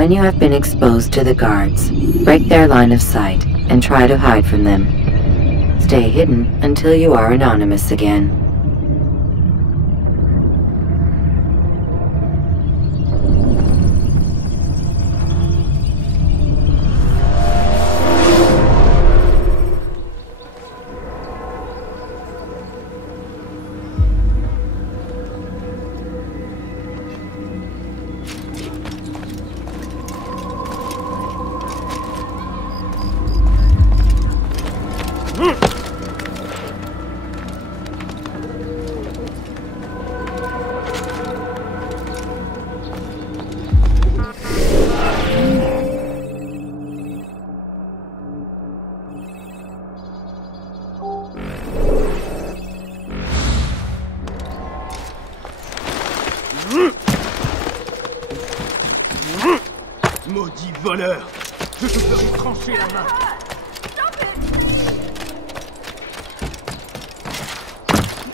When you have been exposed to the guards, break their line of sight and try to hide from them. Stay hidden until you are anonymous again. Maudit voleur! Je te ferai trancher la main!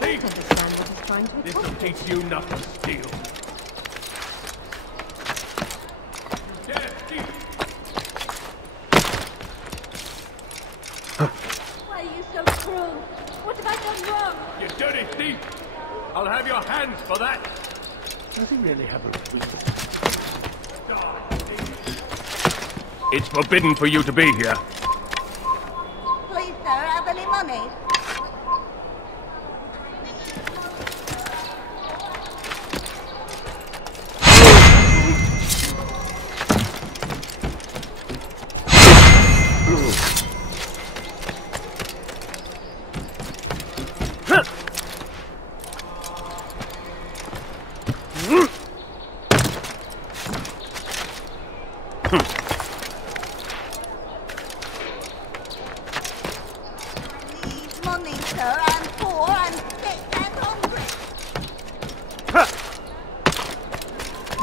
Thief! This will teach you not to steal. Why are you so cruel? What have I done wrong? You dirty thief! I'll have your hands for that! Does he really have a reason? It's forbidden for you to be here. Please, sir, have any money?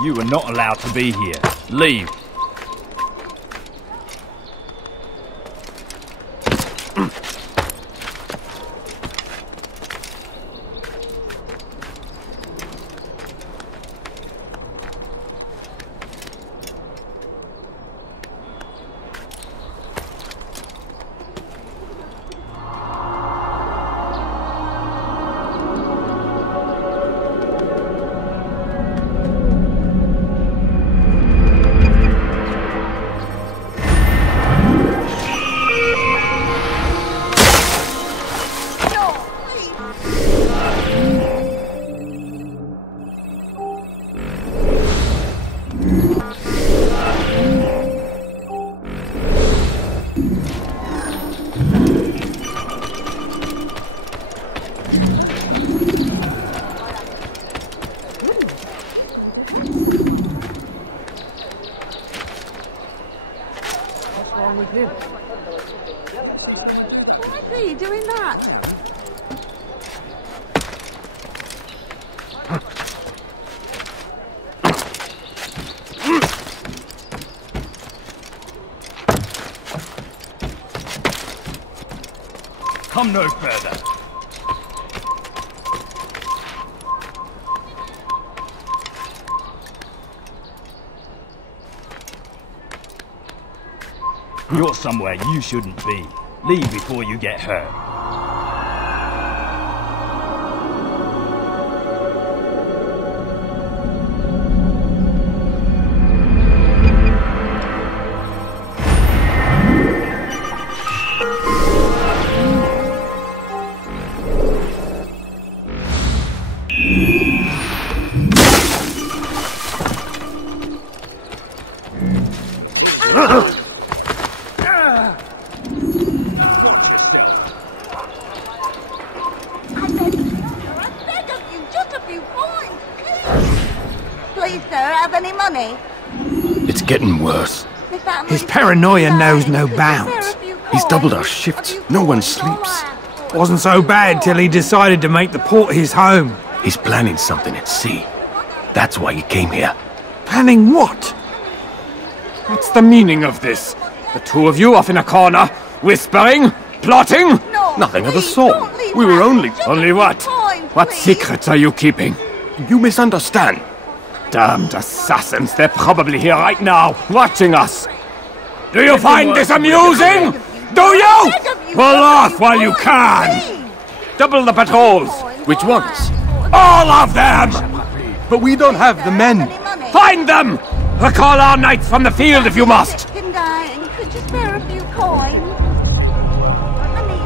You are not allowed to be here. Leave. Why are you doing that? Come no further. You're somewhere you shouldn't be. Leave before you get hurt. It's getting worse. His paranoia knows no bounds. He's doubled our shifts. No one sleeps. Wasn't so bad till he decided to make the port his home. He's planning something at sea. That's why he came here. Planning what? What's the meaning of this? The two of you off in a corner, whispering, plotting? Nothing of the sort. We were only... Only what? What secrets are you keeping? You misunderstand. Damned assassins, they're probably here right now, watching us. Do you find this amusing? Do you? Well, laugh while you can. Double the patrols. Which ones? All of them! But we don't have the men. Find them! Recall our knights from the field if you must. Dying. Could you spare a few coins? I mean,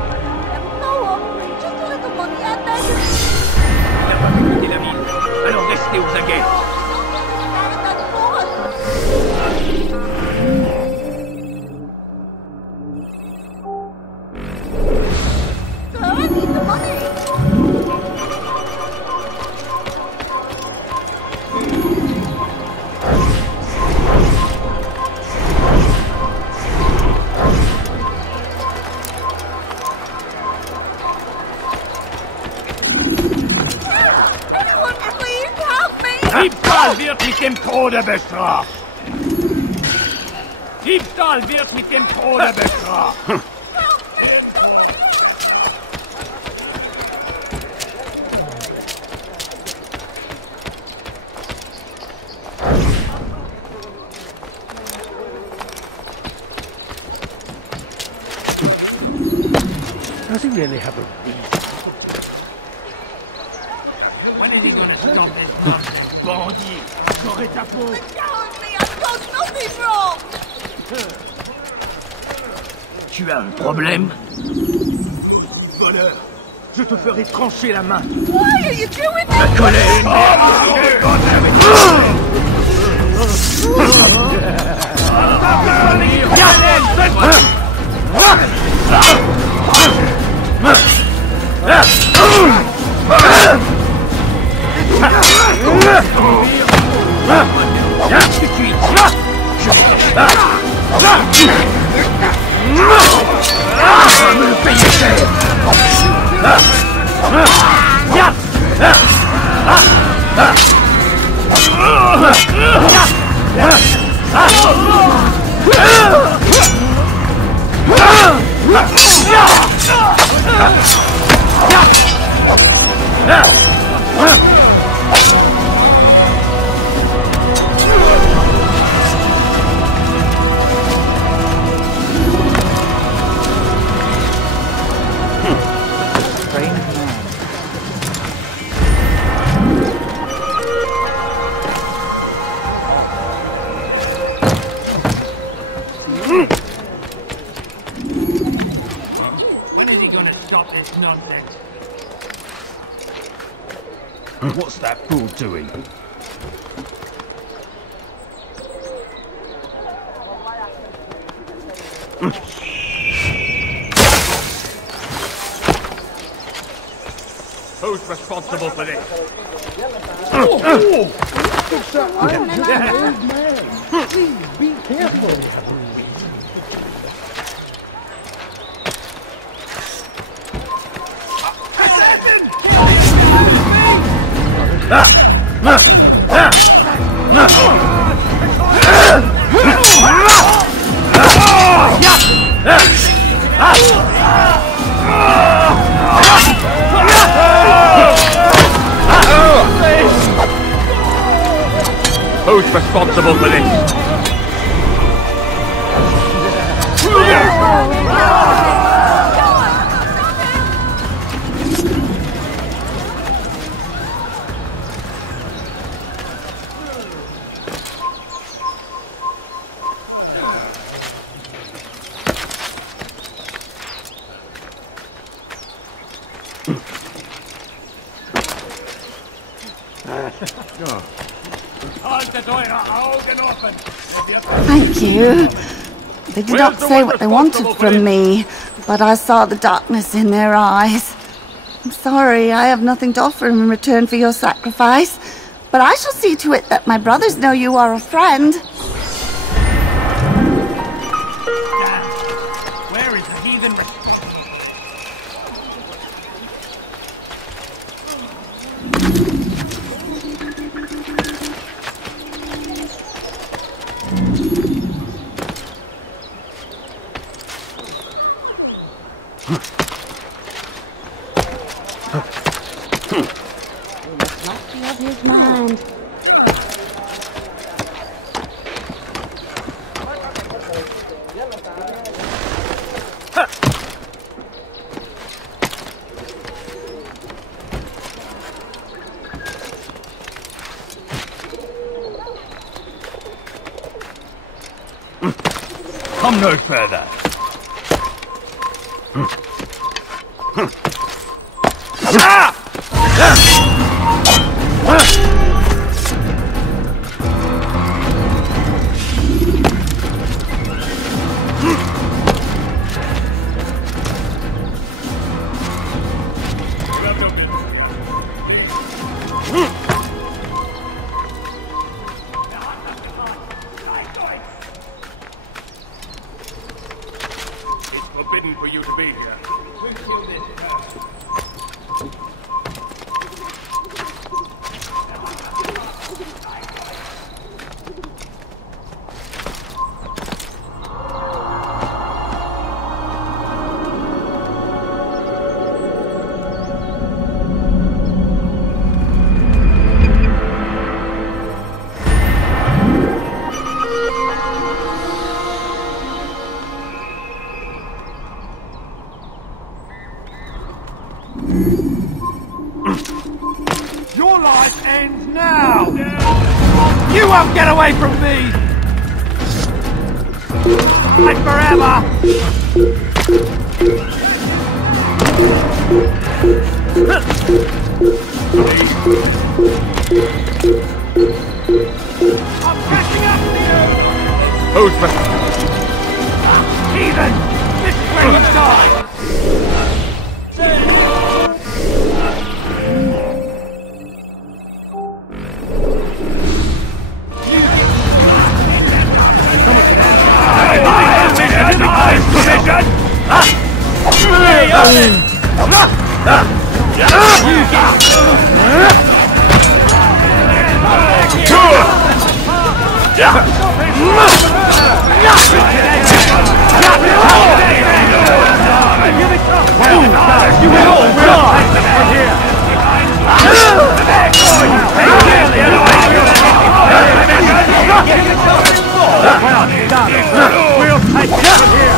no, just a little money, I beg you. Alors restez aux aguets. Sir, I need the money. Diebstahl wird mit dem Tode bestraft! Diebstahl wird mit dem Tode bestraft! Does he really have a reason? When is he gonna stop this nonsense? Bandit! J'aurai ta peau! Let go of me! I've done nothing wrong! Tu as un problème? Voleur! Je te ferai trancher la main! Why are you doing La that? colère! When is he gonna stop this nonsense? What's that fool doing? Who's responsible for this? I'm just an old man. Please be careful. Who's responsible for this? Haltet eure Augen offen! Thank you. They did not say what they wanted from me, but I saw the darkness in their eyes. I'm sorry, I have nothing to offer in return for your sacrifice, but I shall see to it that my brothers know you are a friend. Damn! Where is the heathen? Not be of his mind. no further. It's forbidden for you to be here. Your life ends now! You won't get away from me! And forever! I'm catching up to you! Who's back? Heathen! This is where you die! You will all die here! We'll take it from here!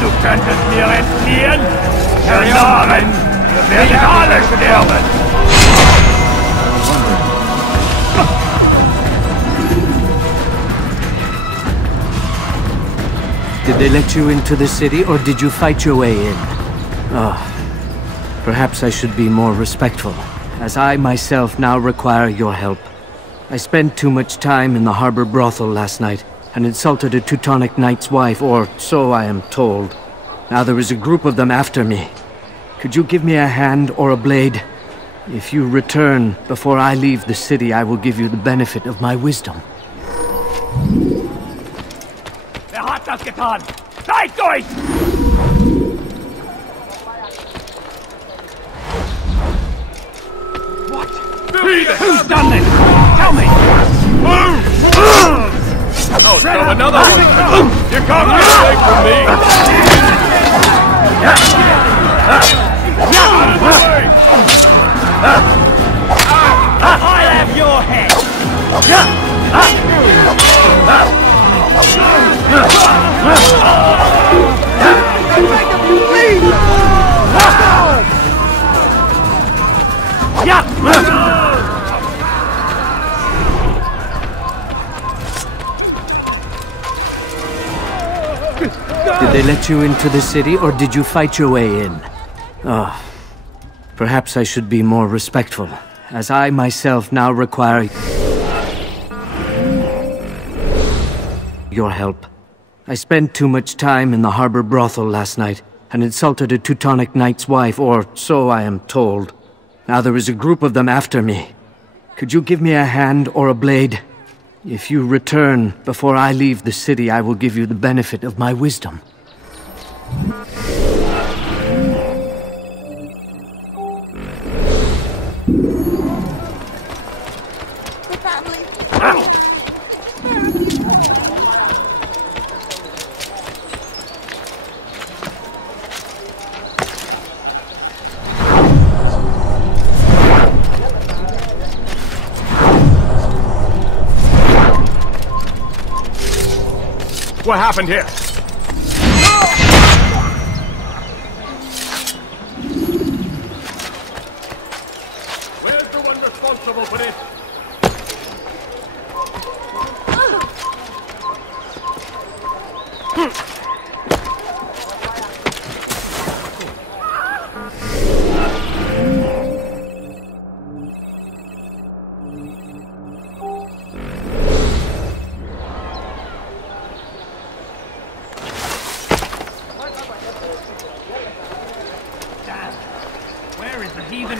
Du könntest mir entfliehen? Herr Narren, wir werden alle sterben! Did they let you into the city, or did you fight your way in? Oh, perhaps I should be more respectful, as I myself now require your help. I spent too much time in the harbor brothel last night, and insulted a Teutonic knight's wife, or so I am told. Now there is a group of them after me. Could you give me a hand or a blade? If you return before I leave the city, I will give you the benefit of my wisdom. Wer hat das getan? Zeigt euch! What? Who's done this? Tell me! Oh, so another one! You can't get away from me! Out of the way! I'll have your head! Did they let you into the city, or did you fight your way in? Oh, perhaps I should be more respectful, as I myself now require your help. I spent too much time in the harbor brothel last night, and insulted a Teutonic knight's wife, or so I am told. Now there is a group of them after me. Could you give me a hand or a blade? If you return before I leave the city, I will give you the benefit of my wisdom. The family. What happened here? Where's the one responsible for this?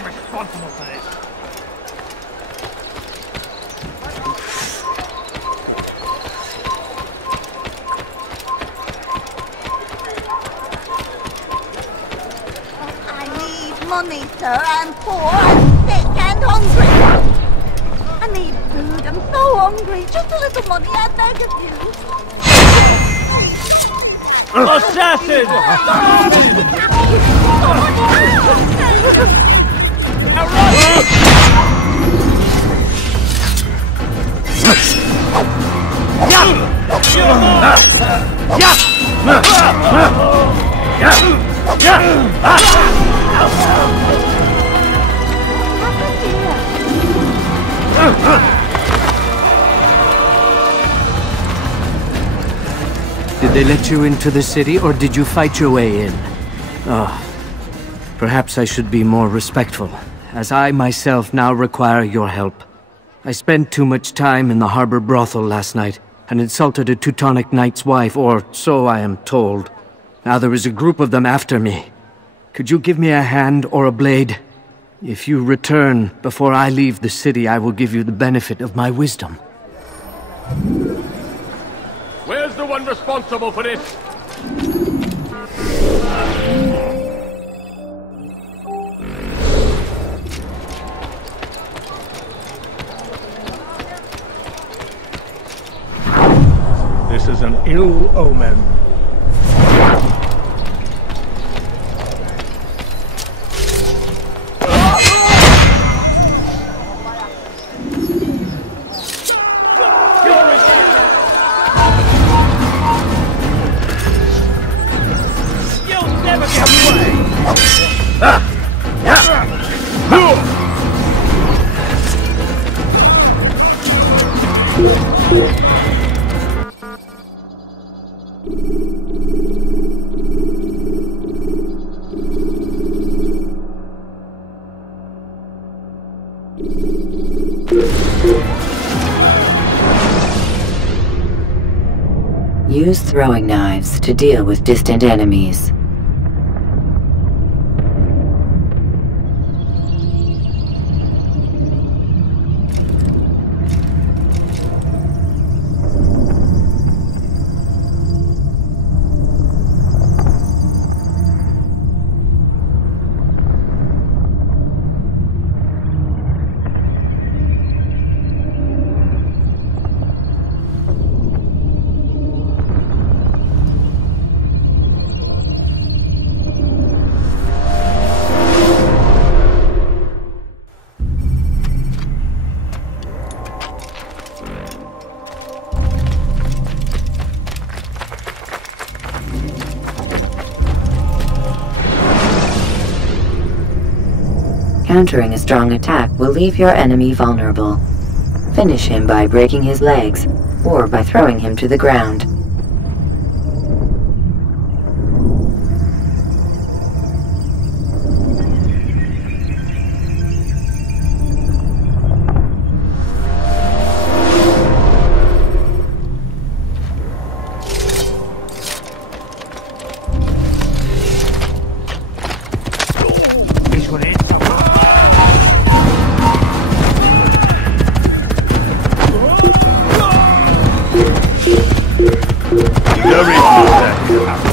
Responsible for this. I need money, sir. I'm poor, I'm sick and hungry. I need food. I'm so hungry. Just a little money, I beg of you. Assassin! Did they let you into the city, or did you fight your way in? Perhaps I should be more respectful, as I myself now require your help. I spent too much time in the harbor brothel last night, and insulted a Teutonic knight's wife, or so I am told. Now there is a group of them after me. Could you give me a hand or a blade? If you return before I leave the city, I will give you the benefit of my wisdom. Where's the one responsible for this? This is an ill omen. Use throwing knives to deal with distant enemies. Countering a strong attack will leave your enemy vulnerable. Finish him by breaking his legs, or by throwing him to the ground.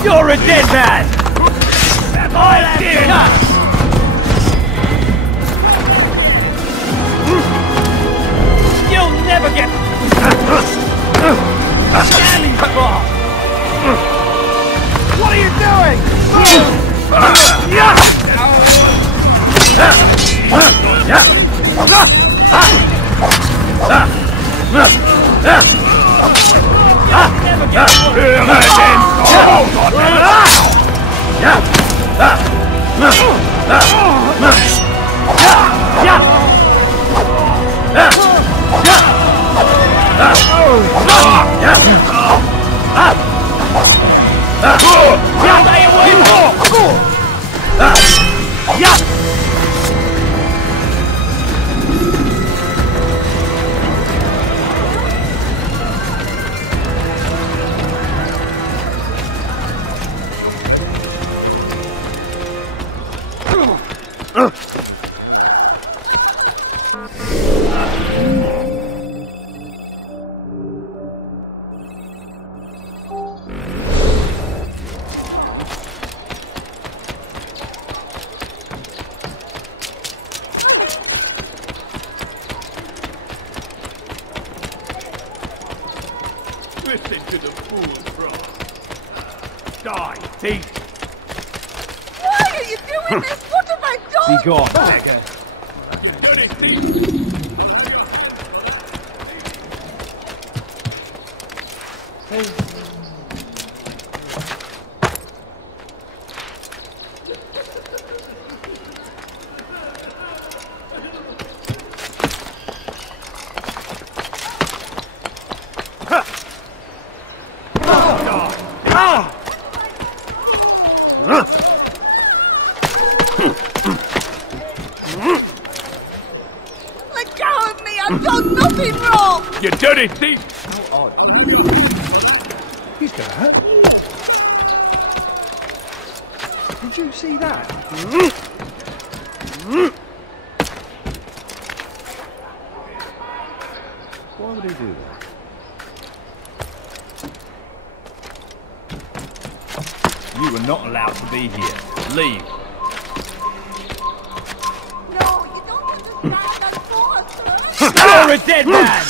You're a dead man! I did! You'll never get... Standing off! What are you doing? You'll never Listen to the fool, bro. Die, thief! Why are you doing this? What have I done? Be gone, beggar. Dirty thief! Let go of me! I've done nothing wrong! You dirty thief! How odd. He's gonna hurt. Did you see that? Why would he do that? You are not allowed to be here. Leave. No, you don't understand. I thought, sir. You're a dead man!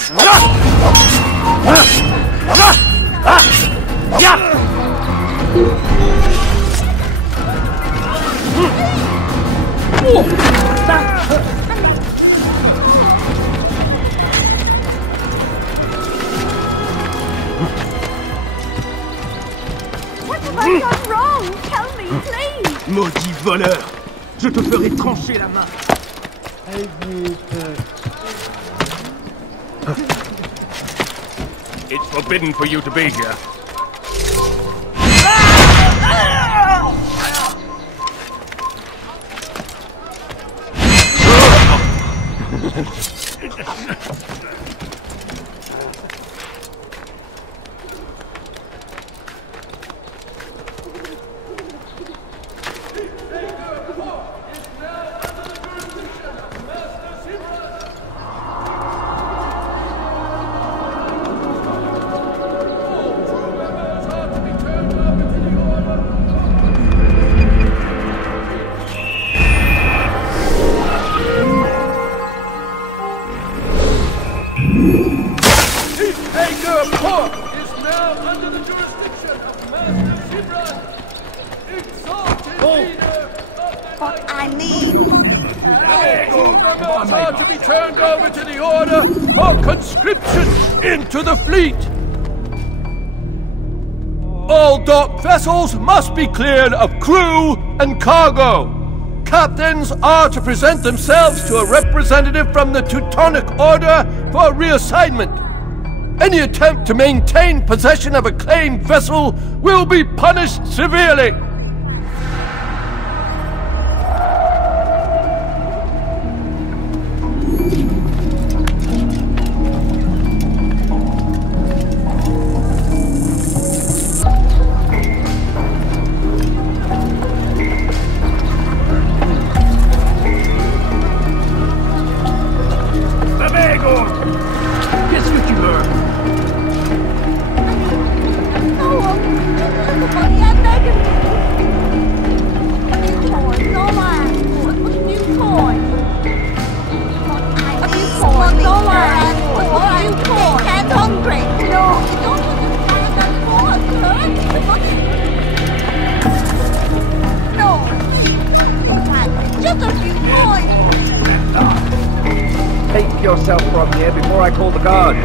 What have I done wrong? Tell me, please. Maudit voleur! Je te ferai trancher la main! It's forbidden for you to be here. But I need... Members are to be turned over to the order for conscription into the fleet. All docked vessels must be cleared of crew and cargo. Captains are to present themselves to a representative from the Teutonic Order for reassignment. Any attempt to maintain possession of a claimed vessel will be punished severely. Take yourself from here before I call the guards.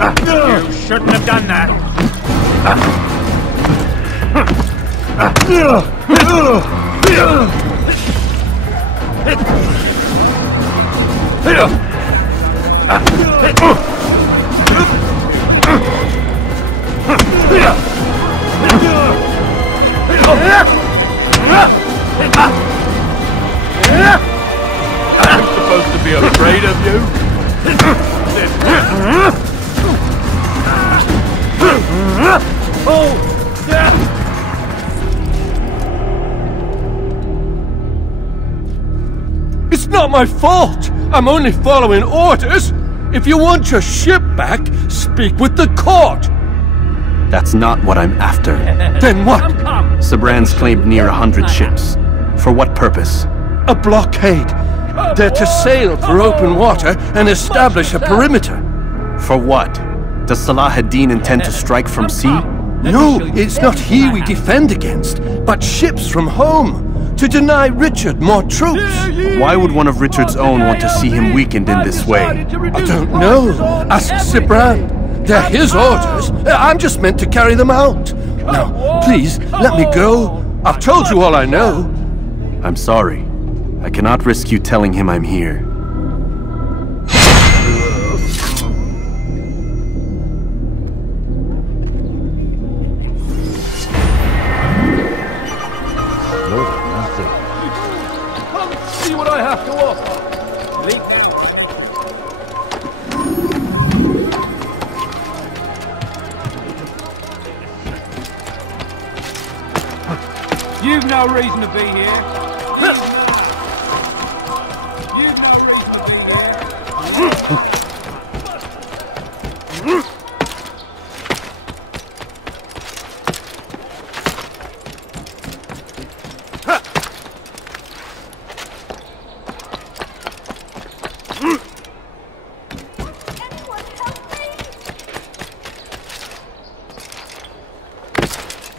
You shouldn't have done that. I'm supposed to be afraid of you? It's not my fault! I'm only following orders! If you want your ship back, speak with the court! That's not what I'm after. Then what? Sabrand's claimed near 100 ships. For what purpose? A blockade. They're to sail for open water and establish a perimeter. For what? Does Salah ad-Din intend to strike from sea? No, it's not he we defend against, but ships from home, to deny Richard more troops. Why would one of Richard's own want to see him weakened in this way? I don't know. Ask Sibrand. They're his orders. I'm just meant to carry them out. Now, please, let me go. I've told you all I know. I'm sorry. I cannot risk you telling him I'm here. Come see what I have to offer. Leap now. You've no reason to be here. You've no reason to be here.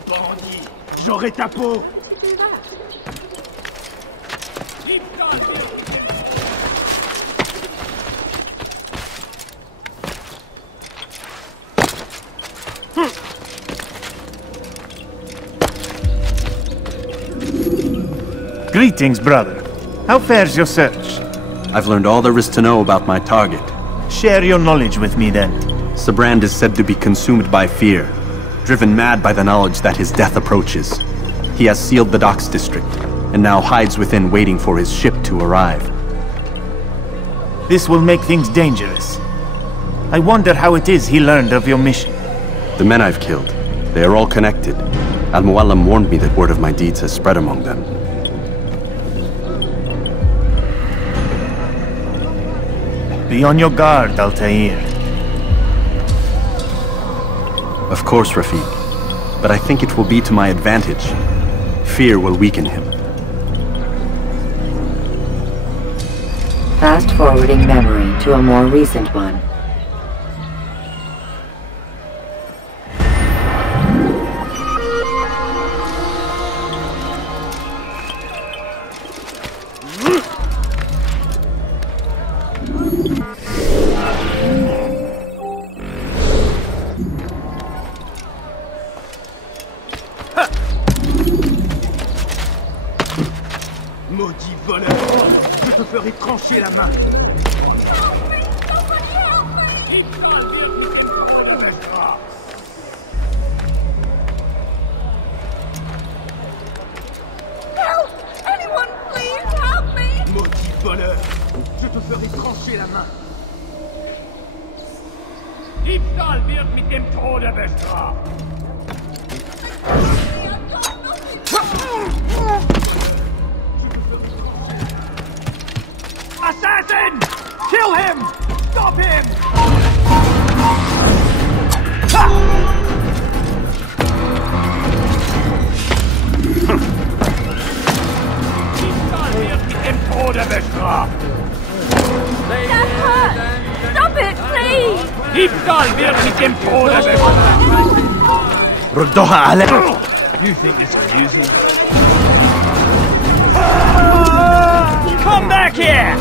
Bandit, j'aurai ta peau. Greetings, brother. How fares your search? I've learned all there is to know about my target. Share your knowledge with me, then. Sabrand is said to be consumed by fear, driven mad by the knowledge that his death approaches. He has sealed the docks district, and now hides within waiting for his ship to arrive. This will make things dangerous. I wonder how it is he learned of your mission. The men I've killed, they are all connected. Al-Muallim warned me that word of my deeds has spread among them. Be on your guard, Altair. Of course, Rafiq. But I think it will be to my advantage. Fear will weaken him. Fast-forwarding memory to a more recent one. Maudit voleur! Je te ferai trancher la main! Help! Anyone, please help me! Maudit voleur! Je te ferai trancher la main! Diebstahl wird mit dem Tode bestraft! Assassin! Kill him! Stop him! Diebstahl wird mit dem Tode bestraft! That hurt! Stop it, please! Diebstahl wird mit dem Tode bestraft! You think it's amusing? Come back here!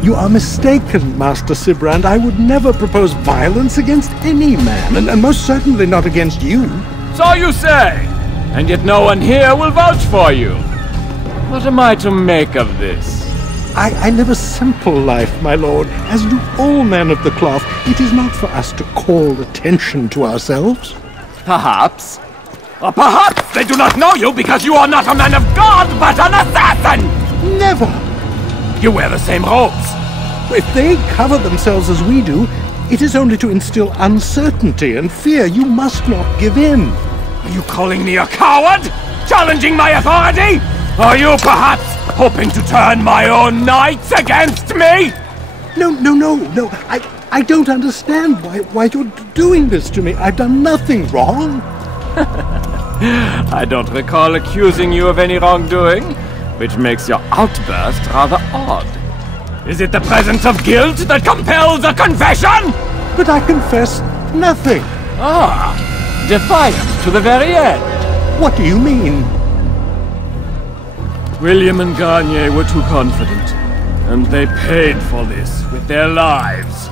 You are mistaken, Master Sibrand. I would never propose violence against any man, and most certainly not against you. So you say, and yet no one here will vouch for you. What am I to make of this? I live a simple life, my lord, as do all men of the cloth. It is not for us to call attention to ourselves. Perhaps. Or perhaps they do not know you because you are not a man of God, but an assassin! Never! You wear the same robes. If they cover themselves as we do, it is only to instill uncertainty and fear. You must not give in. Are you calling me a coward? Challenging my authority? Are you perhaps hoping to turn my own knights against me? No. I don't understand why you're doing this to me. I've done nothing wrong. I don't recall accusing you of any wrongdoing, which makes your outburst rather odd. Is it the presence of guilt that compels a confession? But I confess nothing. Ah, defiant to the very end. What do you mean? William and Garnier were too confident, and they paid for this with their lives.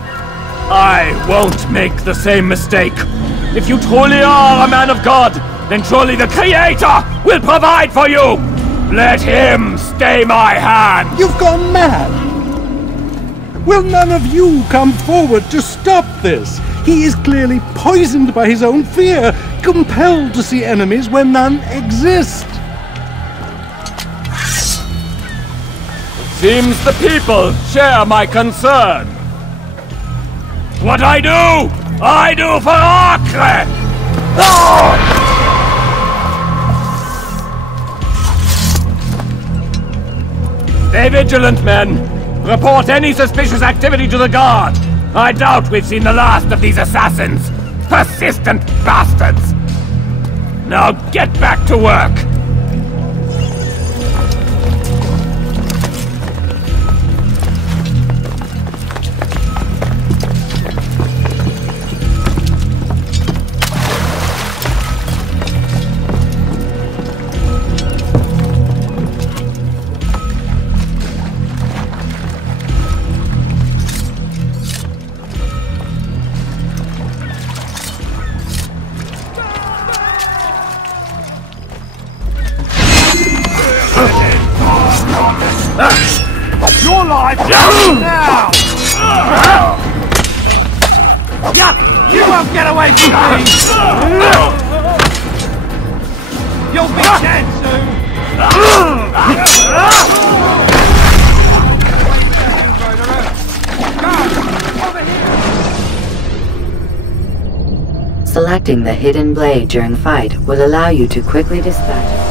I won't make the same mistake. If you truly are a man of God, then surely the Creator will provide for you! Let him stay my hand! You've gone mad! Will none of you come forward to stop this? He is clearly poisoned by his own fear, compelled to see enemies where none exist. Seems the people share my concern. What I do for Acre! Oh! Stay vigilant, men. Report any suspicious activity to the guard. I doubt we've seen the last of these assassins. Persistent bastards. Now get back to work. Your life now! You won't get away from me! You'll be dead soon! Selecting the hidden blade during fight will allow you to quickly dispatch.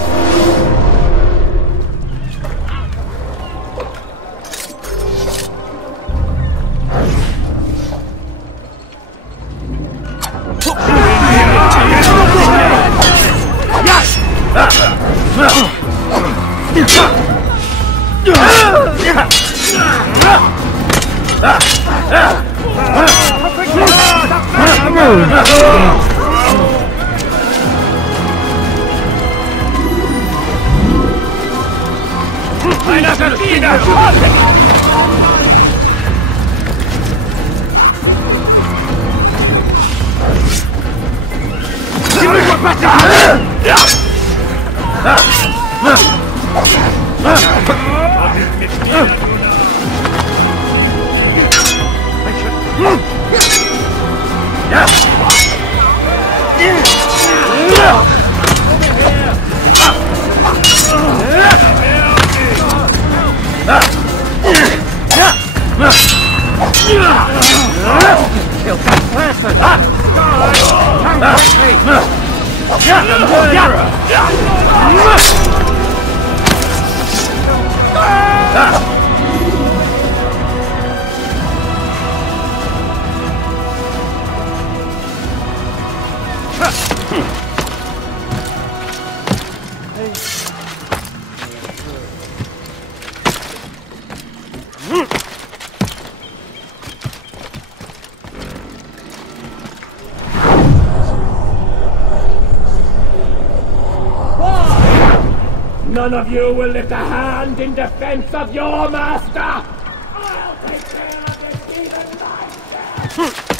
None of you will lift a hand in defense of your master! I'll take care of this even myself!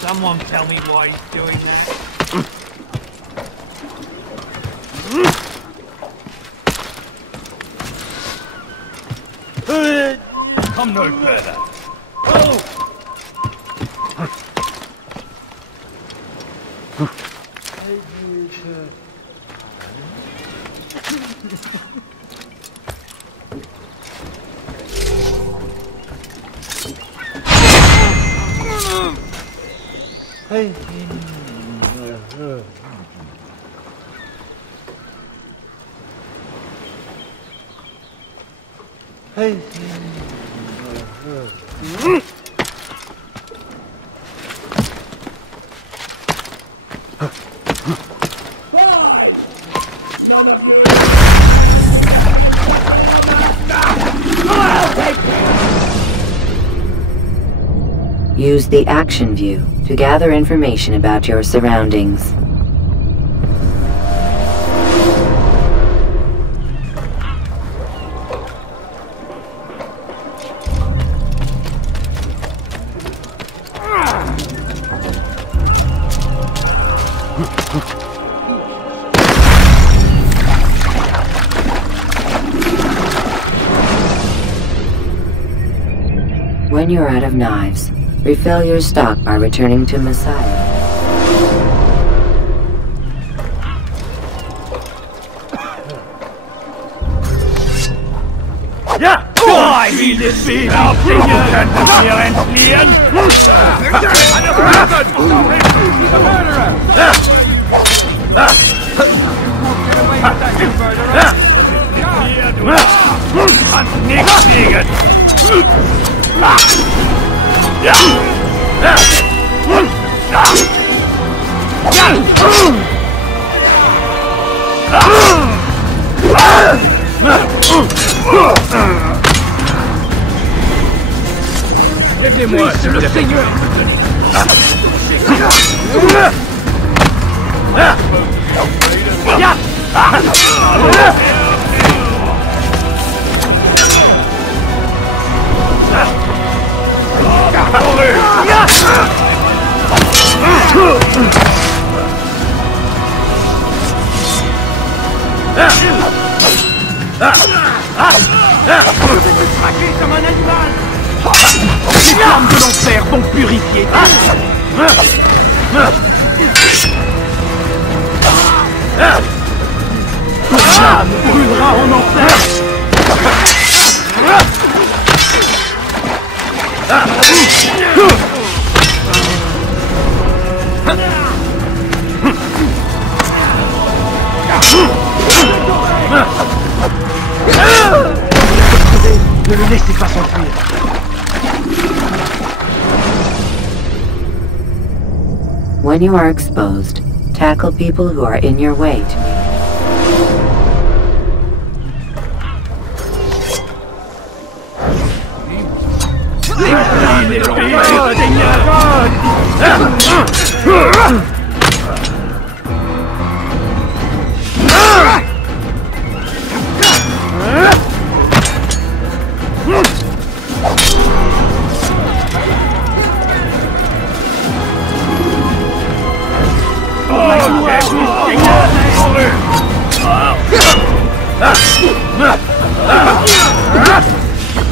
Someone tell me why he's doing that. Come no further. Oh! Hey. Hey. Use the action view to gather information about your surroundings. When you're out of knives, refill your stock by returning to Messiah. Ja! Die, dieses Baby! Auf den könnt ihr entfliehen! Eine Person! He's a murderer! Hier, du kannst nichts fliegen! Prévenez-moi si le Seigneur est traqué comme un animal. Les flammes de l'enfer vont purifier. Ton âme brûlera en enfer. Ne le laissez pas s'enfuir. When you are exposed, tackle people who are in your way to me.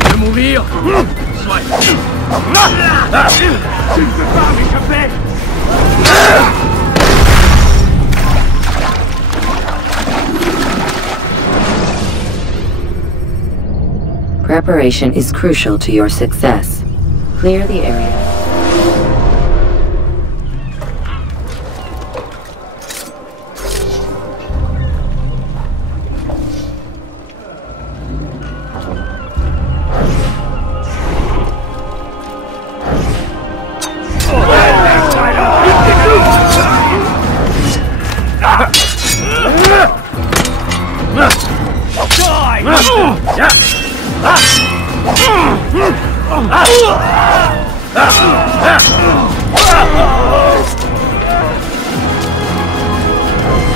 De mourir. Soit. Tu ne peux pas m'échapper. Preparation is crucial to your success. Clear the area.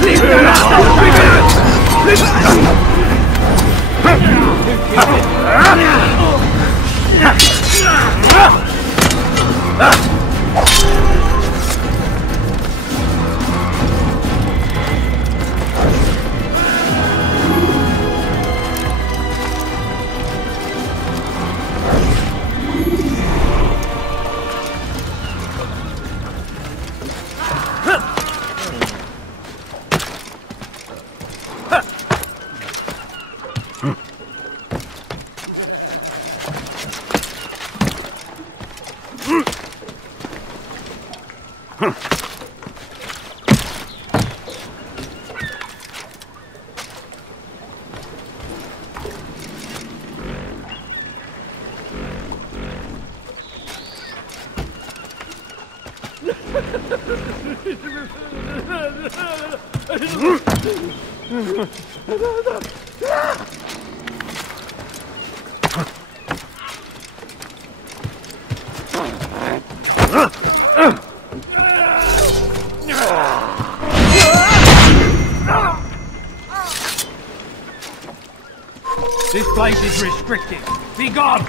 Leave them out! This place is restricted. Be gone!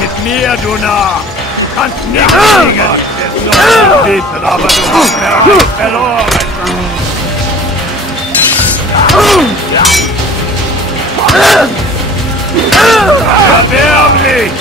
Mit mir, du Narr! Du kannst nicht fliegen! Es noch beten, aber du hast verloren! Erbärmlich!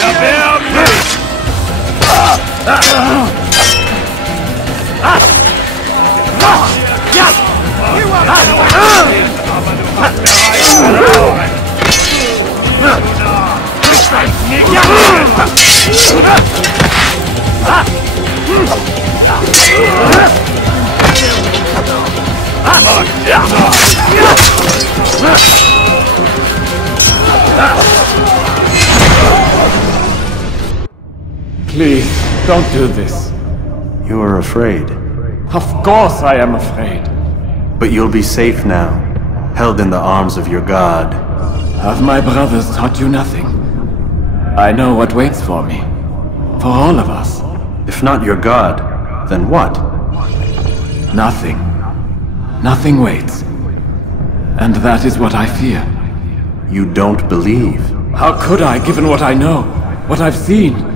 Erbärmlich! Please, don't do this. You are afraid. Of course I am afraid. But you'll be safe now, held in the arms of your god. Have my brothers taught you nothing? I know what waits for me. For all of us. If not your god, then what? Nothing. Nothing waits. And that is what I fear. You don't believe. How could I, given what I know? What I've seen?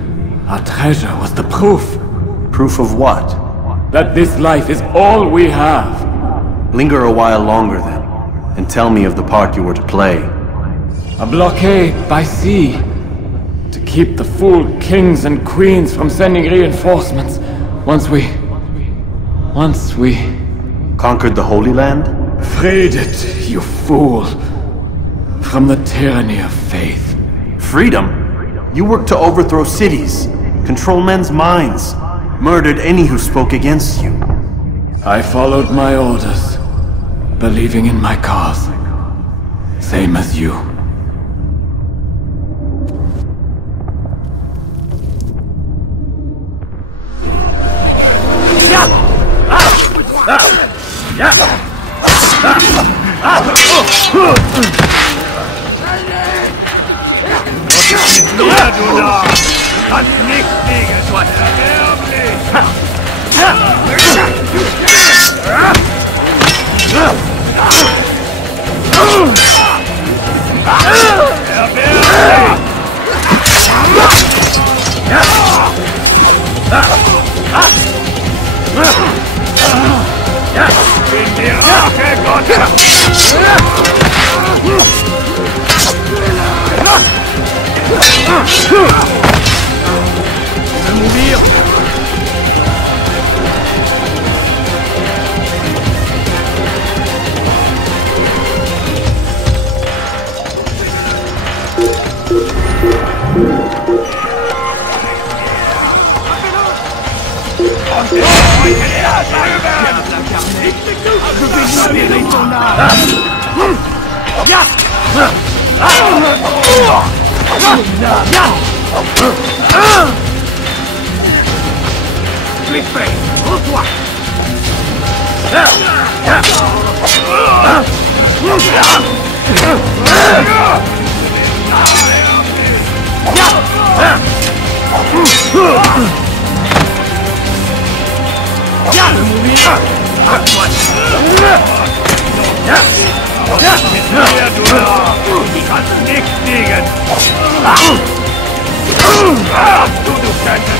Our treasure was the proof. Proof of what? That this life is all we have. Linger a while longer then, and tell me of the part you were to play. A blockade by sea. To keep the fool kings and queens from sending reinforcements. Once we... Conquered the Holy Land? Freed it, you fool. From the tyranny of faith. Freedom? You worked to overthrow cities, control men's minds, murdered any who spoke against you. I followed my orders, believing in my cause. Same as you. Ja, du da! Kannst nicht liegen, du erbärmlich! In die Rache Gottes! Mourir! Livestream, rends-toi! Ich kann nicht liegen! Du könntest!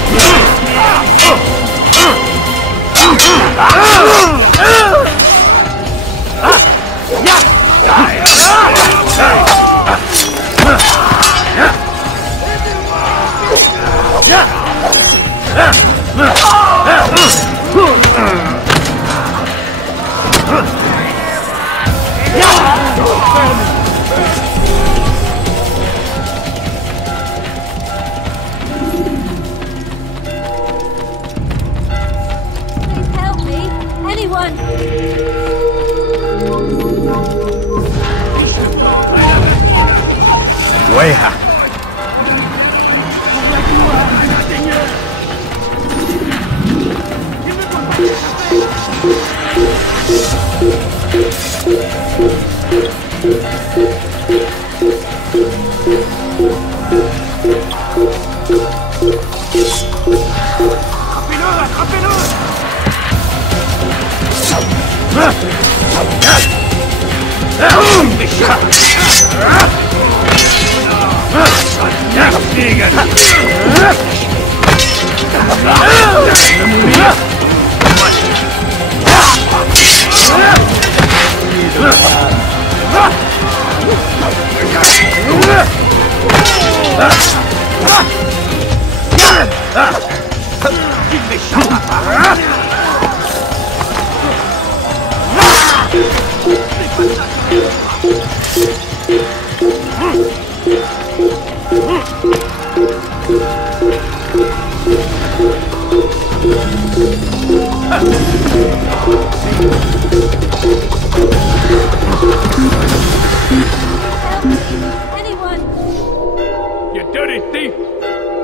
You dirty thief!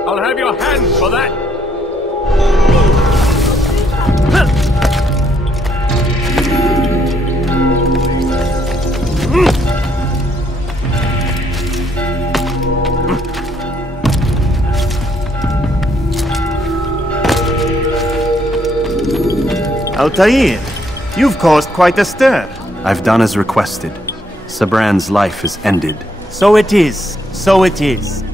I'll have your hands for that! Altair, you've caused quite a stir. I've done as requested. Sabran's life is ended. So it is. So it is.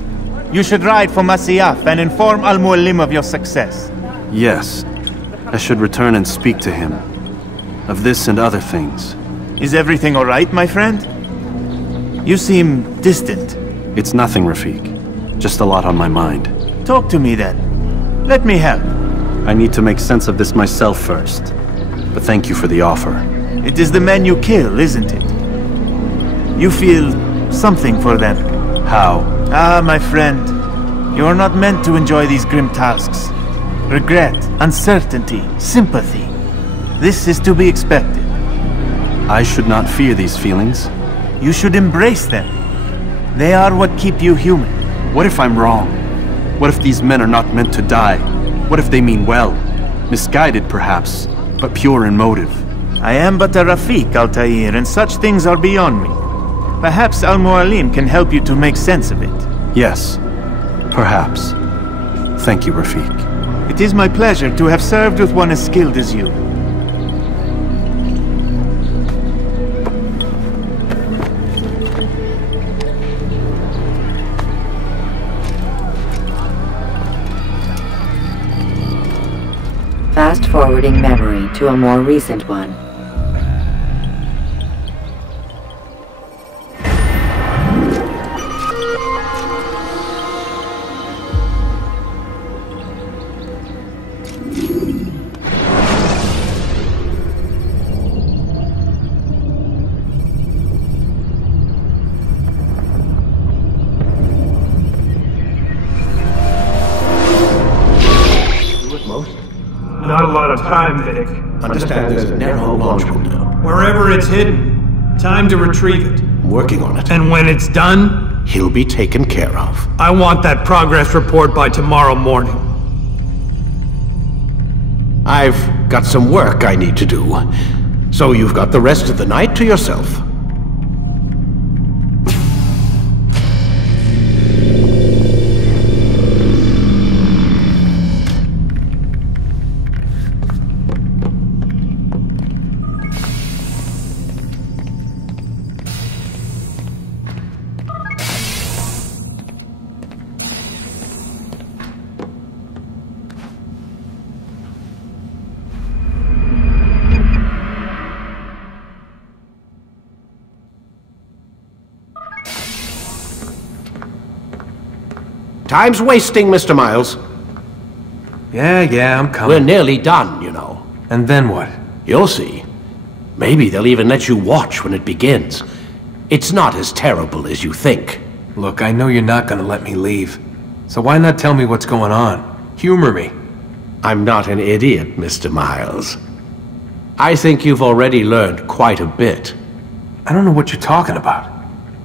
You should ride for Masyaf and inform Al-Mualim of your success. Yes. I should return and speak to him. Of this and other things. Is everything all right, my friend? You seem distant. It's nothing, Rafik. Just a lot on my mind. Talk to me then. Let me help. I need to make sense of this myself first. But thank you for the offer. It is the men you kill, isn't it? You feel something for them. How? Ah, my friend. You are not meant to enjoy these grim tasks. Regret, uncertainty, sympathy. This is to be expected. I should not fear these feelings. You should embrace them. They are what keep you human. What if I'm wrong? What if these men are not meant to die? What if they mean well? Misguided, perhaps, but pure in motive. I am but a Rafik, Altair, and such things are beyond me. Perhaps Al-Mualim can help you to make sense of it. Yes, perhaps. Thank you, Rafik. It is my pleasure to have served with one as skilled as you. Fast-forwarding memory to a more recent one. Not a lot of time, Vic. Understand there's a narrow launch window. Wherever it's hidden, time to retrieve it. Working on it. And when it's done, He'll be taken care of. I want that progress report by tomorrow morning. I've got some work I need to do. So you've got the rest of the night to yourself. Time's wasting, Mr. Miles. Yeah, I'm coming. We're nearly done, you know. And then what? You'll see. Maybe they'll even let you watch when it begins. It's not as terrible as you think. Look, I know you're not gonna let me leave. So why not tell me what's going on? Humor me. I'm not an idiot, Mr. Miles. I think you've already learned quite a bit. I don't know what you're talking about.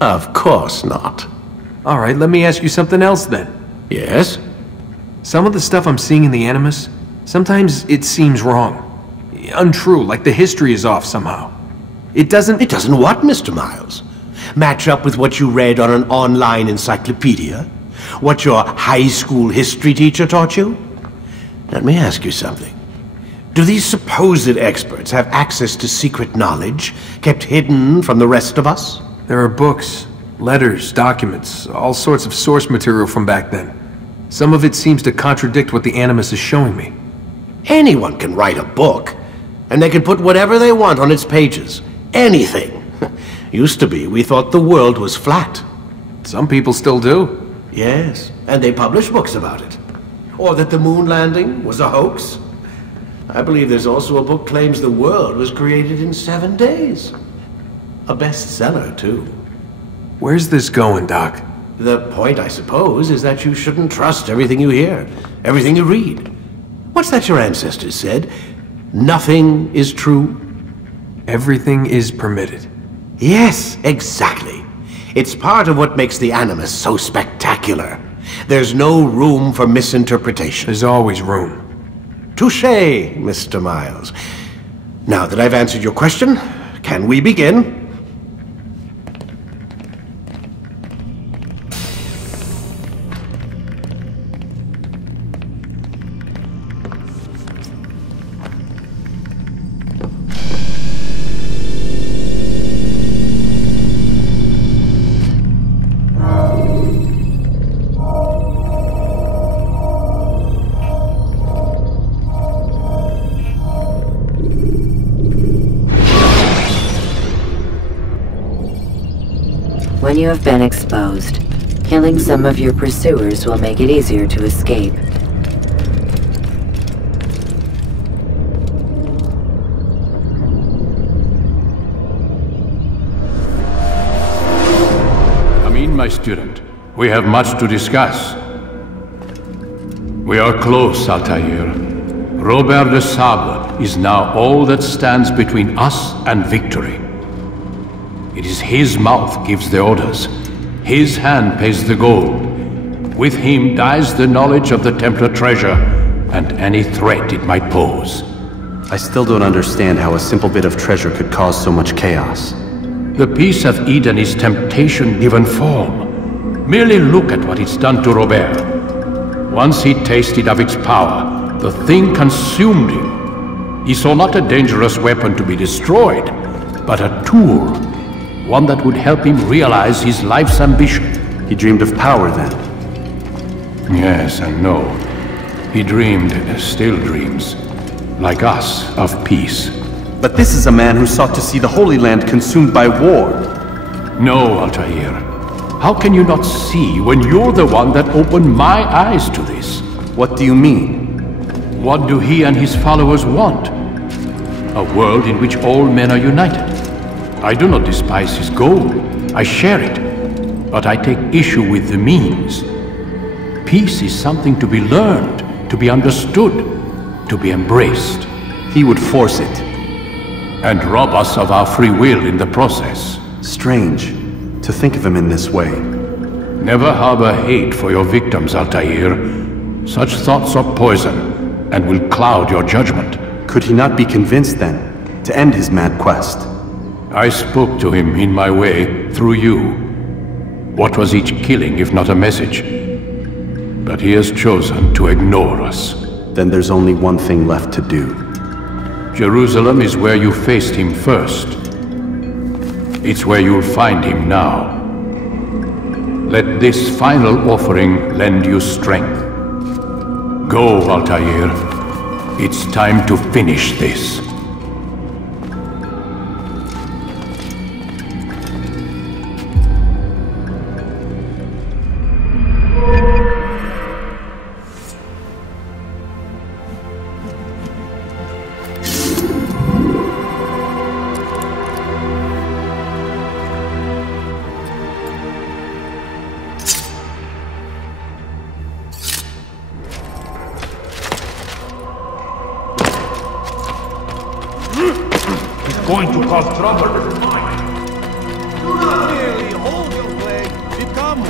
Of course not. Alright, let me ask you something else then. Yes? Some of the stuff I'm seeing in the Animus, sometimes it seems wrong. Untrue, like the history is off somehow. It doesn't... It doesn't what, Mr. Miles? Match up with what you read on an online encyclopedia? What your high school history teacher taught you? Let me ask you something. Do these supposed experts have access to secret knowledge kept hidden from the rest of us? There are books, letters, documents, all sorts of source material from back then. Some of it seems to contradict what the Animus is showing me. Anyone can write a book, and they can put whatever they want on its pages. Anything. Used to be, we thought the world was flat. Some people still do. Yes, and they publish books about it. Or that the moon landing was a hoax. I believe there's also a book claims the world was created in 7 days. A bestseller, too. Where's this going, Doc? The point, I suppose, is that you shouldn't trust everything you hear, everything you read. What's that your ancestors said? Nothing is true? Everything is permitted. Yes, exactly. It's part of what makes the Animus so spectacular. There's no room for misinterpretation. There's always room. Touché, Mr. Miles. Now that I've answered your question, can we begin? when you have been exposed. Killing some of your pursuers will make it easier to escape. Come in, my student. We have much to discuss. We are close, Altair. Robert de Sable is now all that stands between us and victory. It is his mouth gives the orders. His hand pays the gold. With him dies the knowledge of the Templar treasure and any threat it might pose. I still don't understand how a simple bit of treasure could cause so much chaos. The peace of Eden is temptation given form. Merely look at what it's done to Robert. Once he tasted of its power, the thing consumed him. He saw not a dangerous weapon to be destroyed, but a tool. One that would help him realize his life's ambition. He dreamed of power then? Yes and no. He dreamed, still dreams, like us, of peace. But this is a man who sought to see the Holy Land consumed by war. No, Altair. How can you not see when you're the one that opened my eyes to this? What do you mean? What do he and his followers want? A world in which all men are united. I do not despise his goal. I share it. But I take issue with the means. Peace is something to be learned, to be understood, to be embraced. He would force it. And rob us of our free will in the process. Strange, to think of him in this way. Never harbor hate for your victims, Altair. Such thoughts are poison, and will cloud your judgment. Could he not be convinced, then, to end his mad quest? I spoke to him in my way, through you. What was each killing if not a message? But he has chosen to ignore us. Then there's only one thing left to do. Jerusalem is where you faced him first. It's where you'll find him now. Let this final offering lend you strength. Go, Altair. It's time to finish this. Going to cause trouble. Do not merely hold your blade, become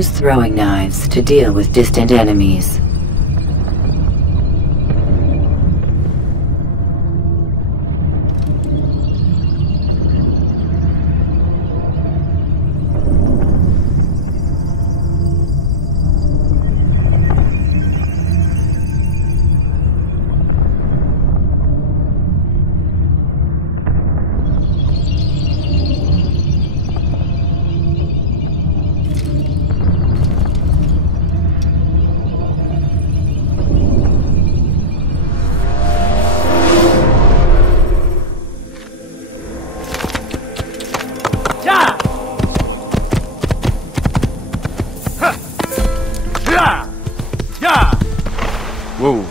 use throwing knives to deal with distant enemies. Whoa.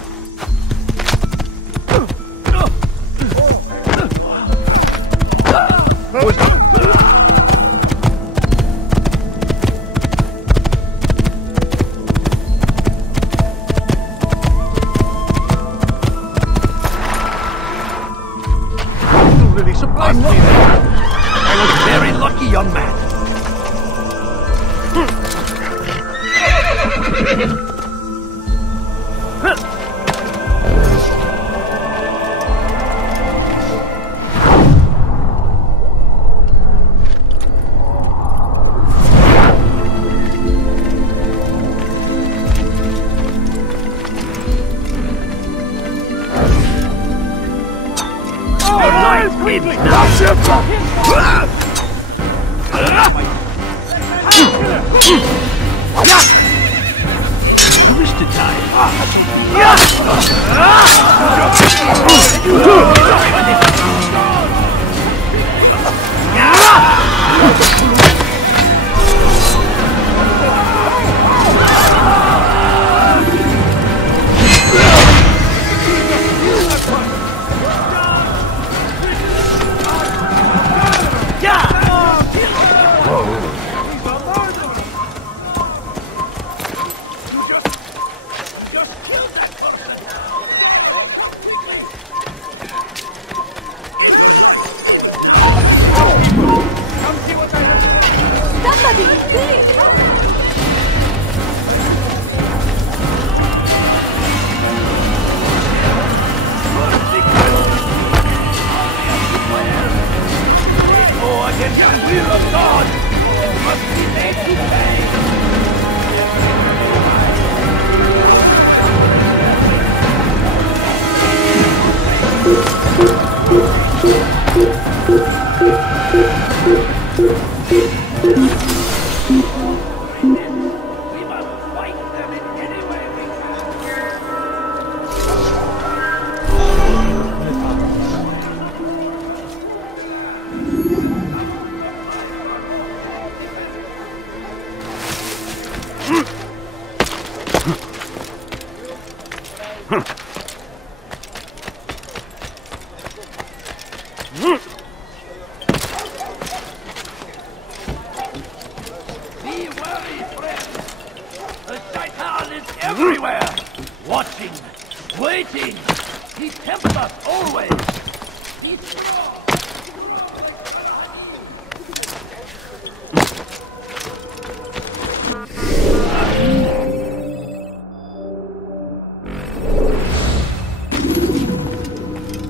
You really surprised me there. I was very lucky, young man.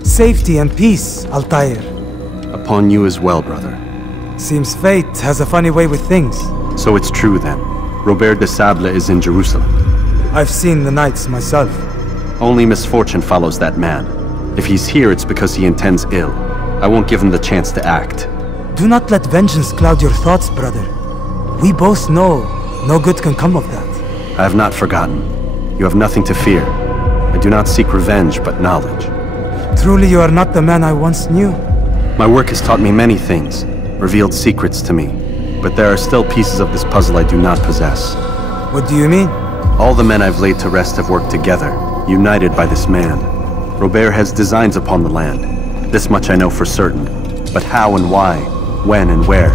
Safety and peace, Altair. Upon you as well, brother. Seems fate has a funny way with things. So it's true then. Robert de Sable is in Jerusalem. I've seen the knights myself. Only misfortune follows that man. If he's here, it's because he intends ill. I won't give him the chance to act. Do not let vengeance cloud your thoughts, brother. We both know no good can come of that. I have not forgotten. You have nothing to fear. I do not seek revenge, but knowledge. Truly you are not the man I once knew. My work has taught me many things, revealed secrets to me. But there are still pieces of this puzzle I do not possess. What do you mean? All the men I've laid to rest have worked together, united by this man. Robert has designs upon the land. This much I know for certain. But how and why, when and where,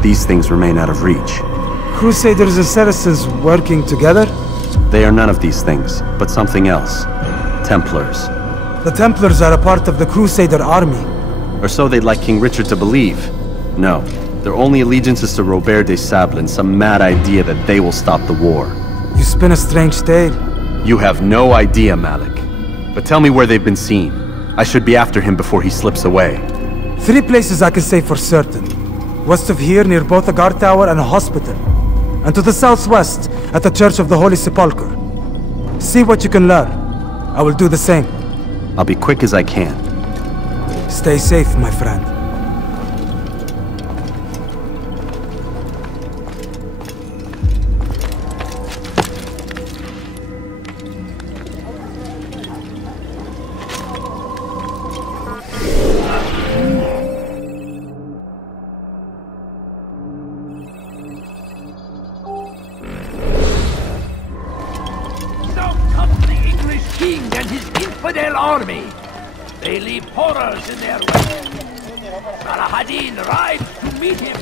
these things remain out of reach. Crusaders and Saracens working together? They are none of these things, but something else. Templars. The Templars are a part of the Crusader army. Or so they'd like King Richard to believe. No, Their only allegiance is to Robert de Sable and some mad idea that they will stop the war. You spin a strange tale. You have no idea, Malik. But tell me where they've been seen. I should be after him before he slips away. 3 places I can say for certain. West of here, near both a guard tower and a hospital. And to the southwest, at the Church of the Holy Sepulchre. See what you can learn. I will do the same. I'll be quick as I can. Stay safe, my friend. They leave horrors in their wake. Saladin rides to meet him.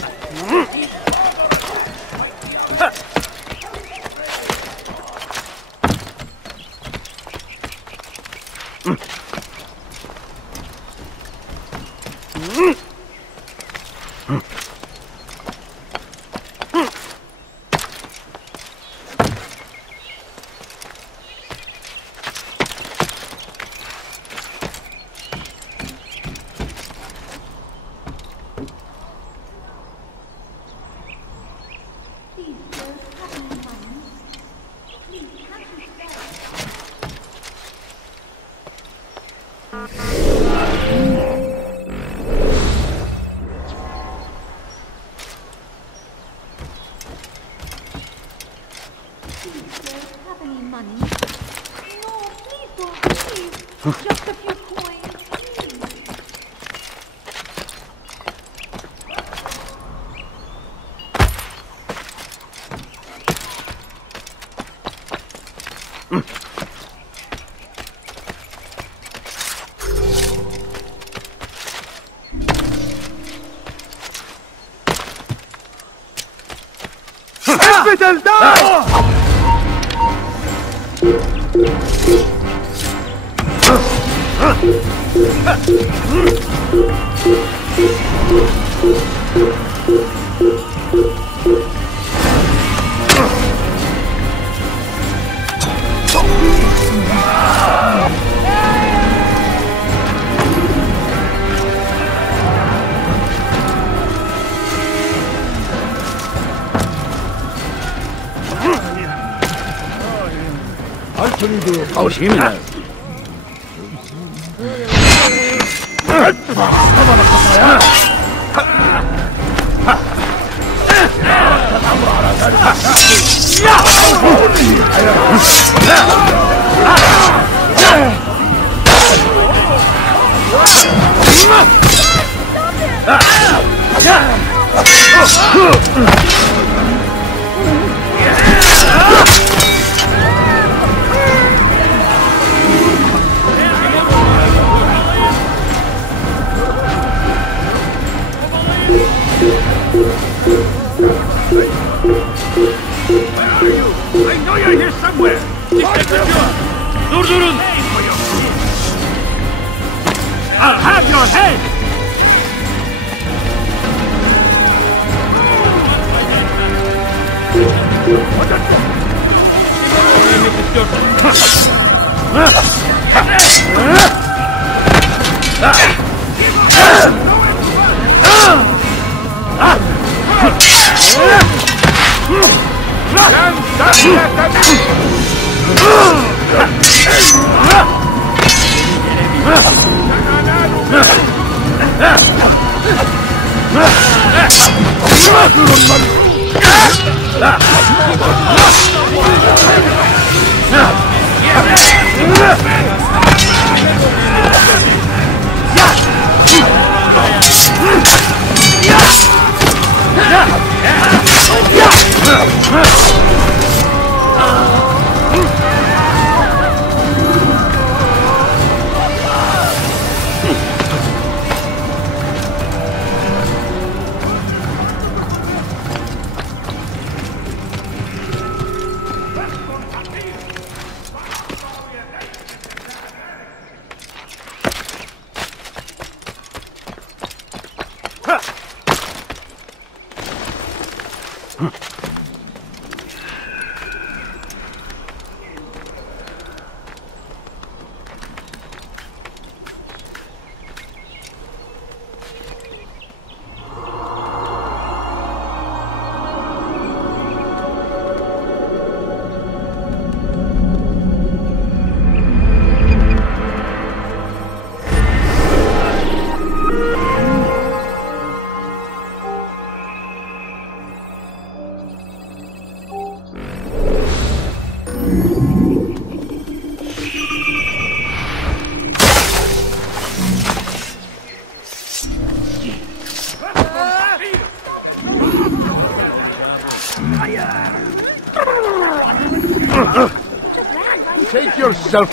Take yourself.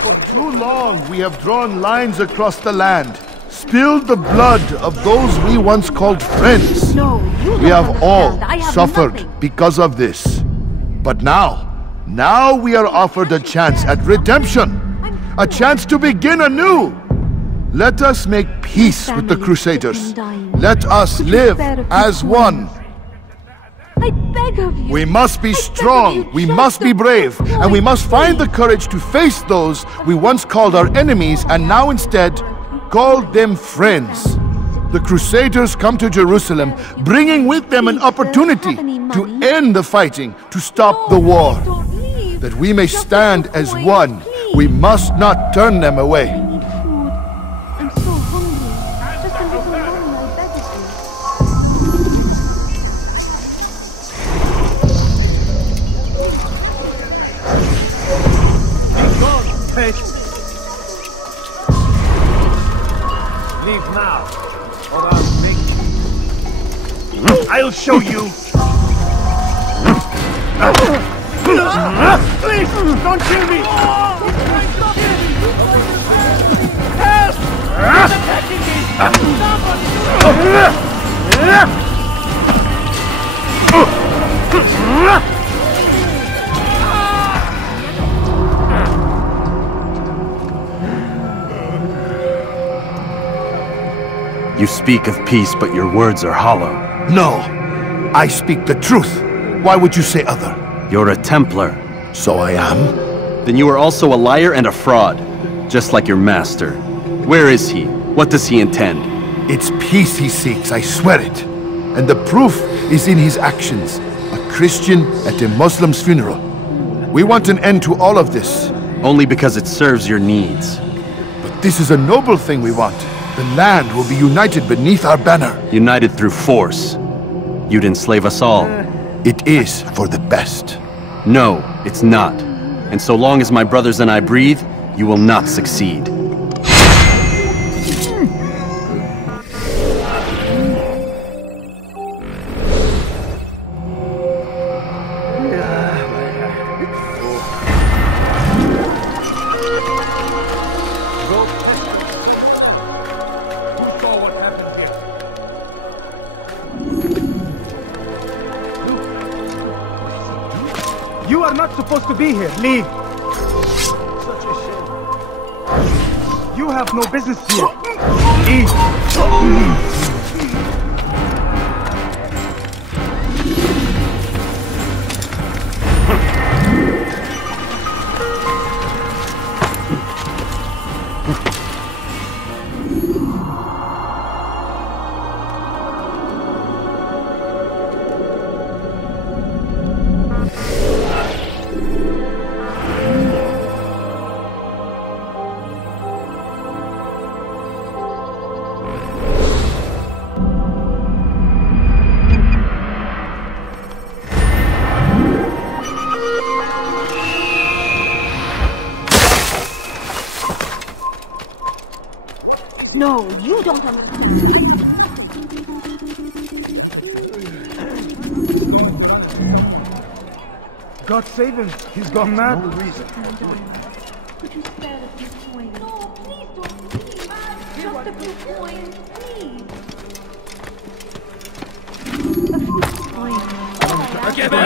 For too long we have drawn lines across the land, spilled the blood of those we once called friends. No, you we have all I have suffered nothing. because of this. But now we are offered a chance at redemption, a chance to begin anew. Let us make peace with the Crusaders. Let us live as one. I beg of you. We must be strong, we must be brave, and we must find the courage to face those we once called our enemies and now instead call them friends. The Crusaders come to Jerusalem, bringing with them an opportunity to end the fighting, to stop the war. That we may stand as one, we must not turn them away. I'm so hungry. Just a little longer, I beg of you. Leave now, or I'll make you. I'll show you. Please, don't kill me! Help! He's attacking You speak of peace, but your words are hollow. No, I speak the truth. Why would you say other? You're a Templar. So I am? Then you are also a liar and a fraud, just like your master. Where is he? What does he intend? It's peace he seeks, I swear it. And the proof is in his actions. A Christian at a Muslim's funeral. We want an end to all of this. Only because it serves your needs. But this is a noble thing we want. The land will be united beneath our banner. United through force. You'd enslave us all. It is for the best. No, it's not. And so long as my brothers and I breathe, you will not succeed. You are not supposed to be here. Leave. Such a shame. You have no business here. Leave. No, you don't understand. God save him. He's gone mad. Could you spare a few coins? No, please don't leave. Just a few coins, please. A few coins. Give it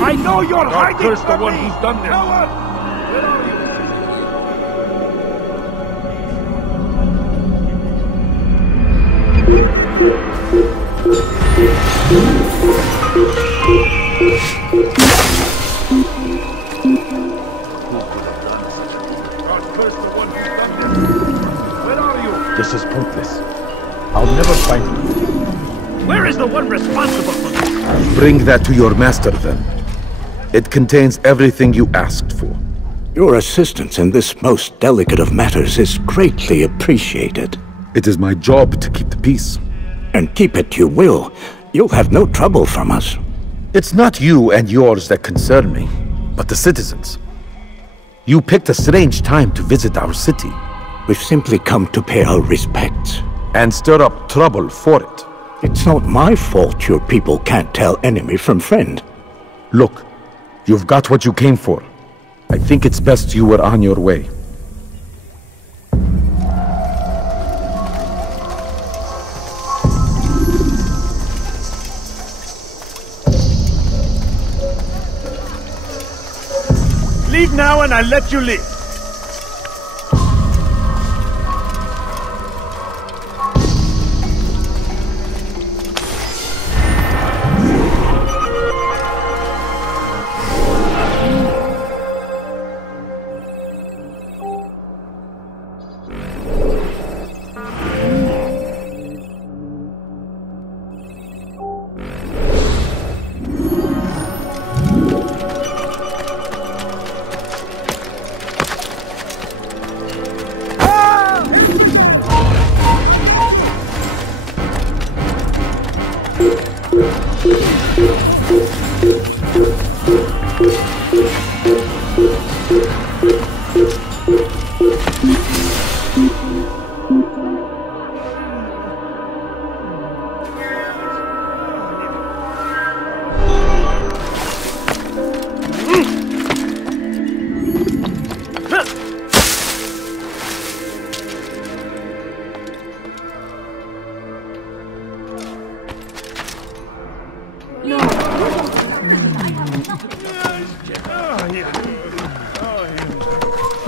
I know you're hiding curse from the one me! who's done this. Coward! Where are you? This is pointless. I'll never find you. Where is the one responsible for this? Bring that to your master, then. It contains everything you asked for. Your assistance in this most delicate of matters is greatly appreciated. It is my job to keep the peace. And keep it you will. You'll have no trouble from us. It's not you and yours that concern me, but the citizens. You picked a strange time to visit our city. We've simply come to pay our respects. And stir up trouble for it. It's not my fault your people can't tell enemy from friend. Look, you've got what you came for. I think it's best you were on your way. Leave now and I'll let you leave.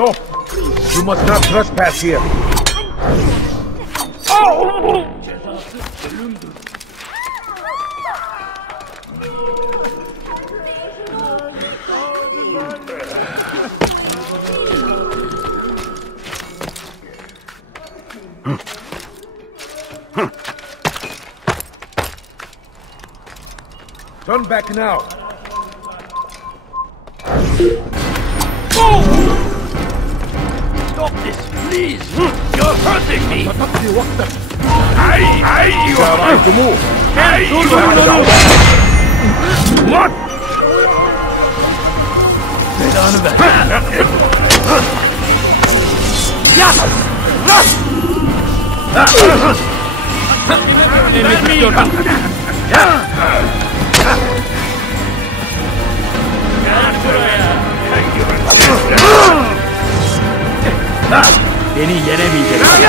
Stop! You must not trespass here. Turn back now. Stop this, please! You're hurting me! What? Get out of Beni yenemeyeceksin.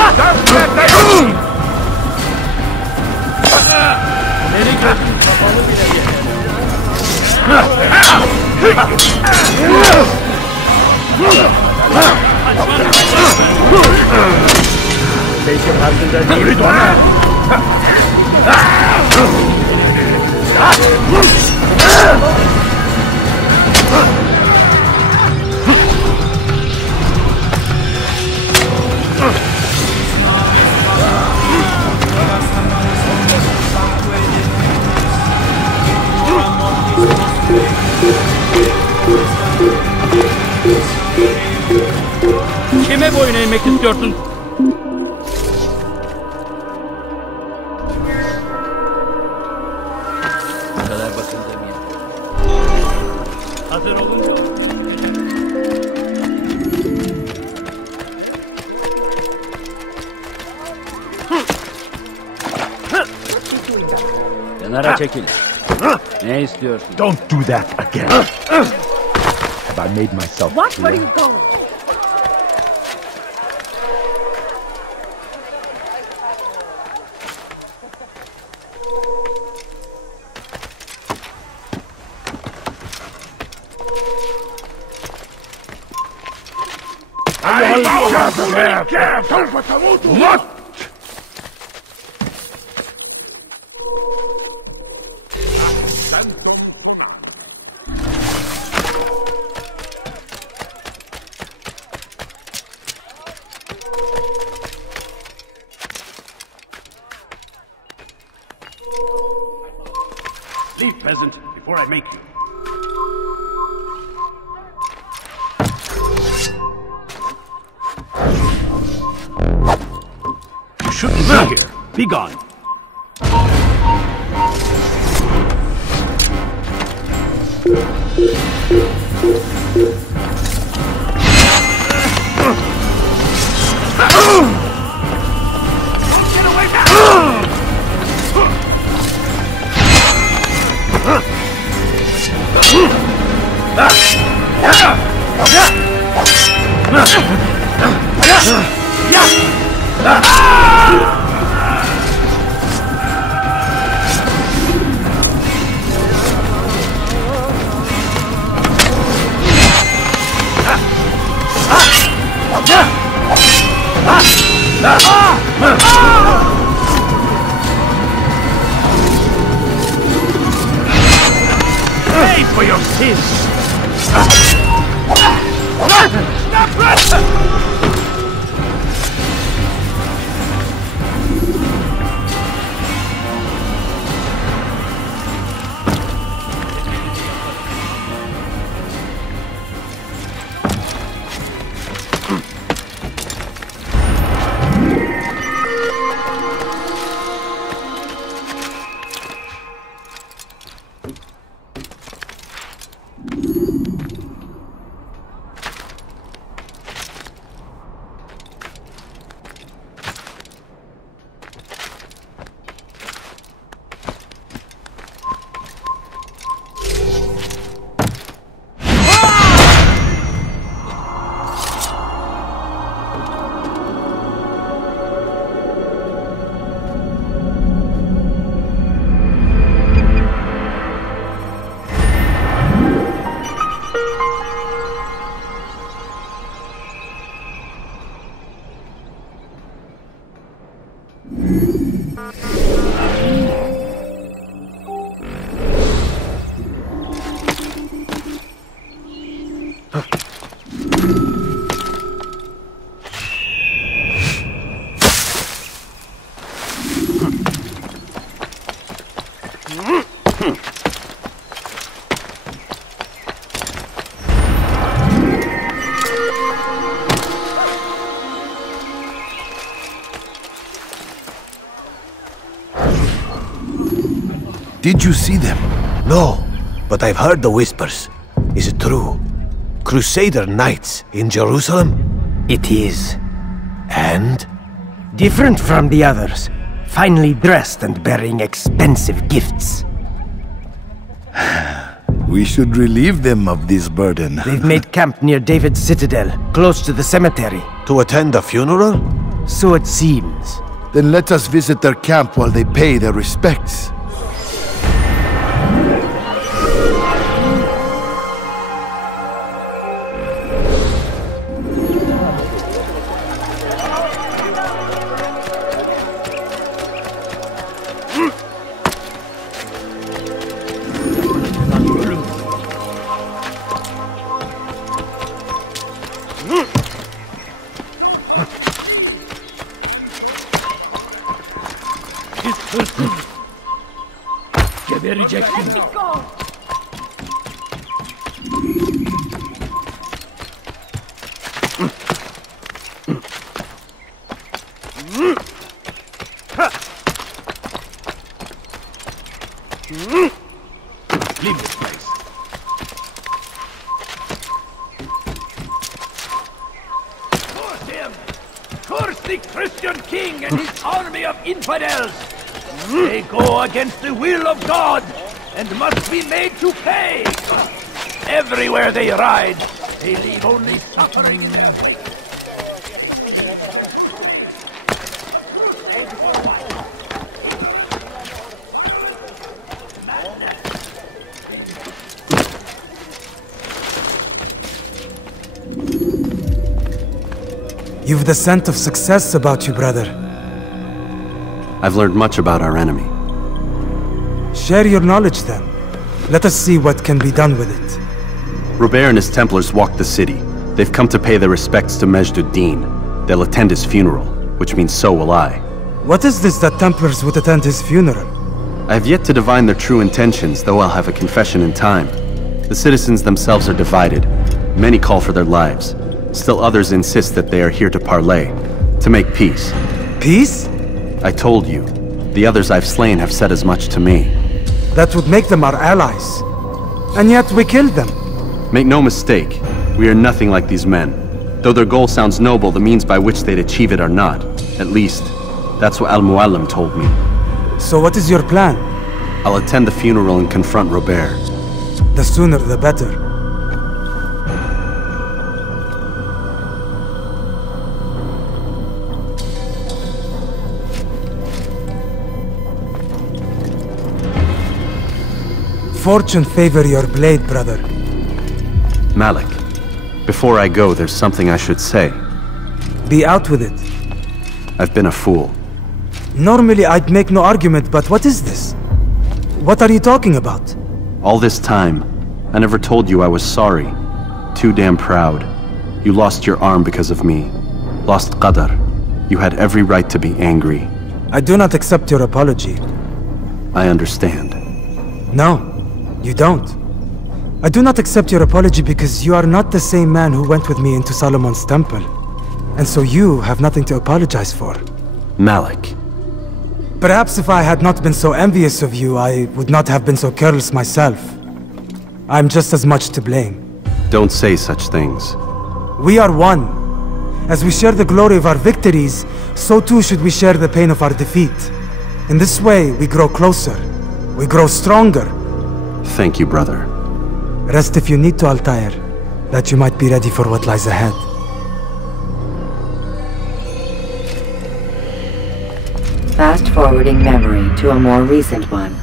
Beni gördün kapalı bile Beşim hakkında değil bana. Kime boyun eğmek istiyorsun? hazır olun. Kenara çekil. Ne istiyorsun? Don't do that again. Have I made myself What? clear? Where are you going? What? Leave, peasant, before I make you. You shouldn't be here. Be gone. Get away now! Pay for your sins! Did you see them? No, but I've heard the whispers. Is it true? Crusader knights in Jerusalem? It is. And? Different from the others. Finely dressed and bearing expensive gifts. We should relieve them of this burden. They've made camp near David's citadel, close to the cemetery. To attend a funeral? So it seems. Then let us visit their camp while they pay their respects. Gebereceksin. Let me go! Leave this place. Christian king and his army of infidels. They go against the will of God and must be made to pay. Everywhere they ride, they leave only suffering in their wake. You've the scent of success about you, brother. I've learned much about our enemy. Share your knowledge then. Let us see what can be done with it. Robert and his Templars walked the city. They've come to pay their respects to Majd-ud-Din. They'll attend his funeral, which means so will I. What is this that Templars would attend his funeral? I have yet to divine their true intentions, though I'll have a confession in time. The citizens themselves are divided. Many call for their lives. Still others insist that they are here to parley, to make peace. Peace? I told you. The others I've slain have said as much to me. That would make them our allies. And yet we killed them. Make no mistake, we are nothing like these men. Though their goal sounds noble, the means by which they'd achieve it are not. At least, that's what Al-Mu'allim told me. So what is your plan? I'll attend the funeral and confront Robert. The sooner the better. Fortune favor your blade, brother. Malik, before I go, there's something I should say. Be out with it. I've been a fool. Normally I'd make no argument, but what is this? What are you talking about? All this time, I never told you I was sorry. Too damn proud. You lost your arm because of me. Lost Qadar. You had every right to be angry. I do not accept your apology. I understand. No. You don't. I do not accept your apology because you are not the same man who went with me into Solomon's temple. And so you have nothing to apologize for. Malik. Perhaps if I had not been so envious of you, I would not have been so careless myself. I'm just as much to blame. Don't say such things. We are one. As we share the glory of our victories, so too should we share the pain of our defeat. In this way, we grow closer. We grow stronger. Thank you, brother. Rest if you need to, Altair, that you might be ready for what lies ahead. Fast-forwarding memory to a more recent one.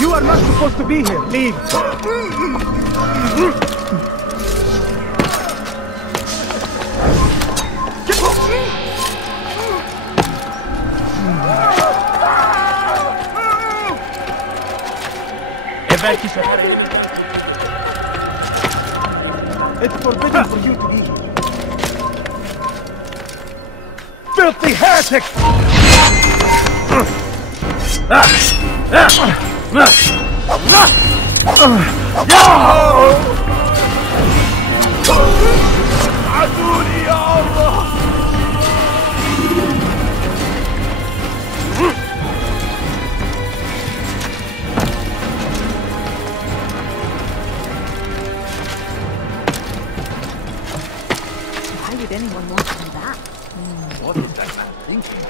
You are not supposed to be here. Leave. It's forbidden for you to eat. Filthy heretic! Why would anyone want to do that? What is that man thinking?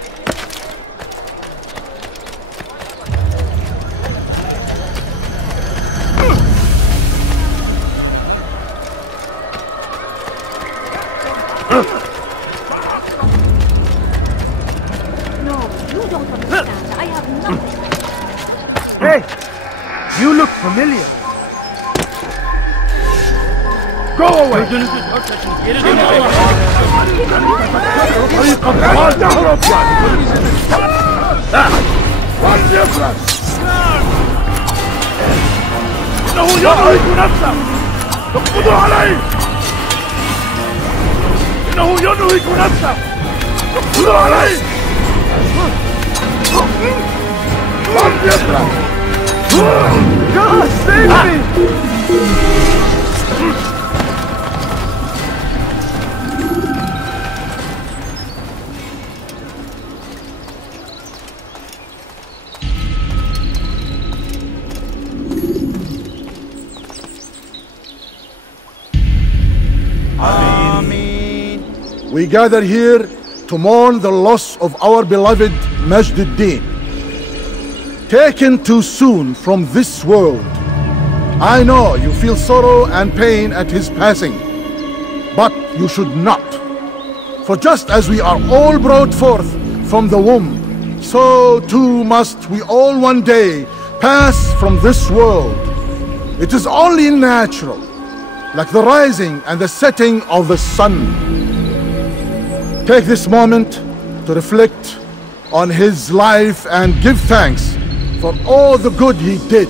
Hey! You look familiar. Go away! God, save me! We gather here to mourn the loss of our beloved Majd-ud-Din. Taken too soon from this world. I know you feel sorrow and pain at his passing, but you should not. For just as we are all brought forth from the womb, so too must we all one day pass from this world. It is only natural, like the rising and the setting of the sun. Take this moment to reflect on his life and give thanks for all the good he did.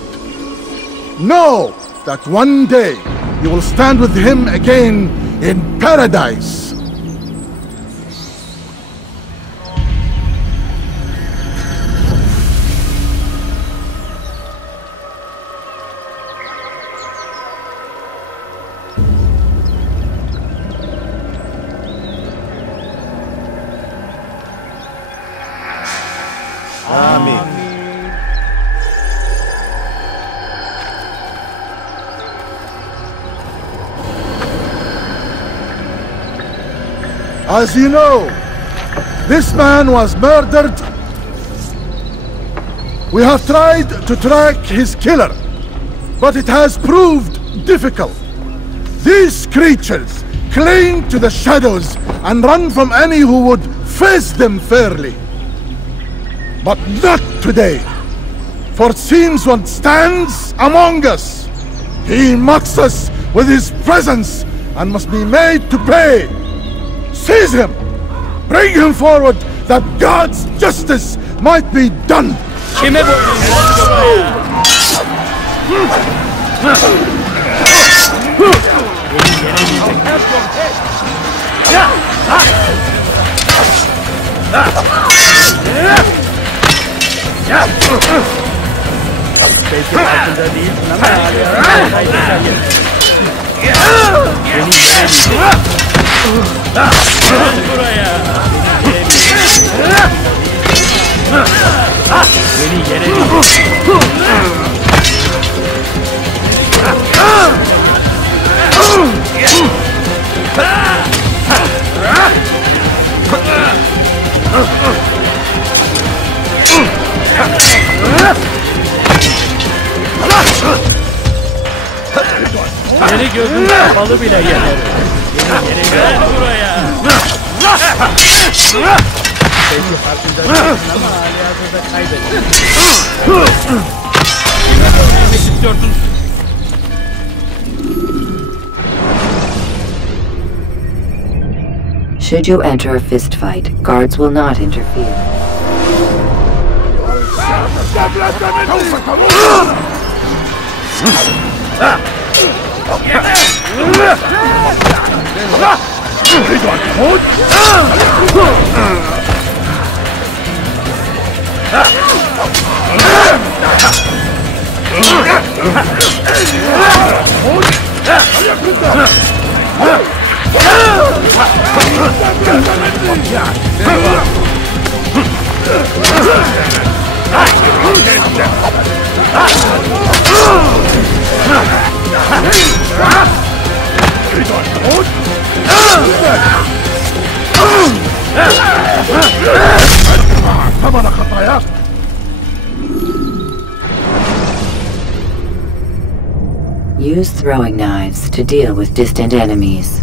Know that one day you will stand with him again in paradise. As you know, this man was murdered. We have tried to track his killer, but it has proved difficult. These creatures cling to the shadows and run from any who would face them fairly. But not today, for it seems one stands among us. He mocks us with his presence and must be made to pay. Seize him! Bring him forward that God's justice might be done! Beni gözün kapalı bile yeter. Gel buraya. Belki farkındaysın ama halihazırda kaybettin. Ne istiyorsun? Should you enter a fist fight, guards will not interfere. Use throwing knives to deal with distant enemies.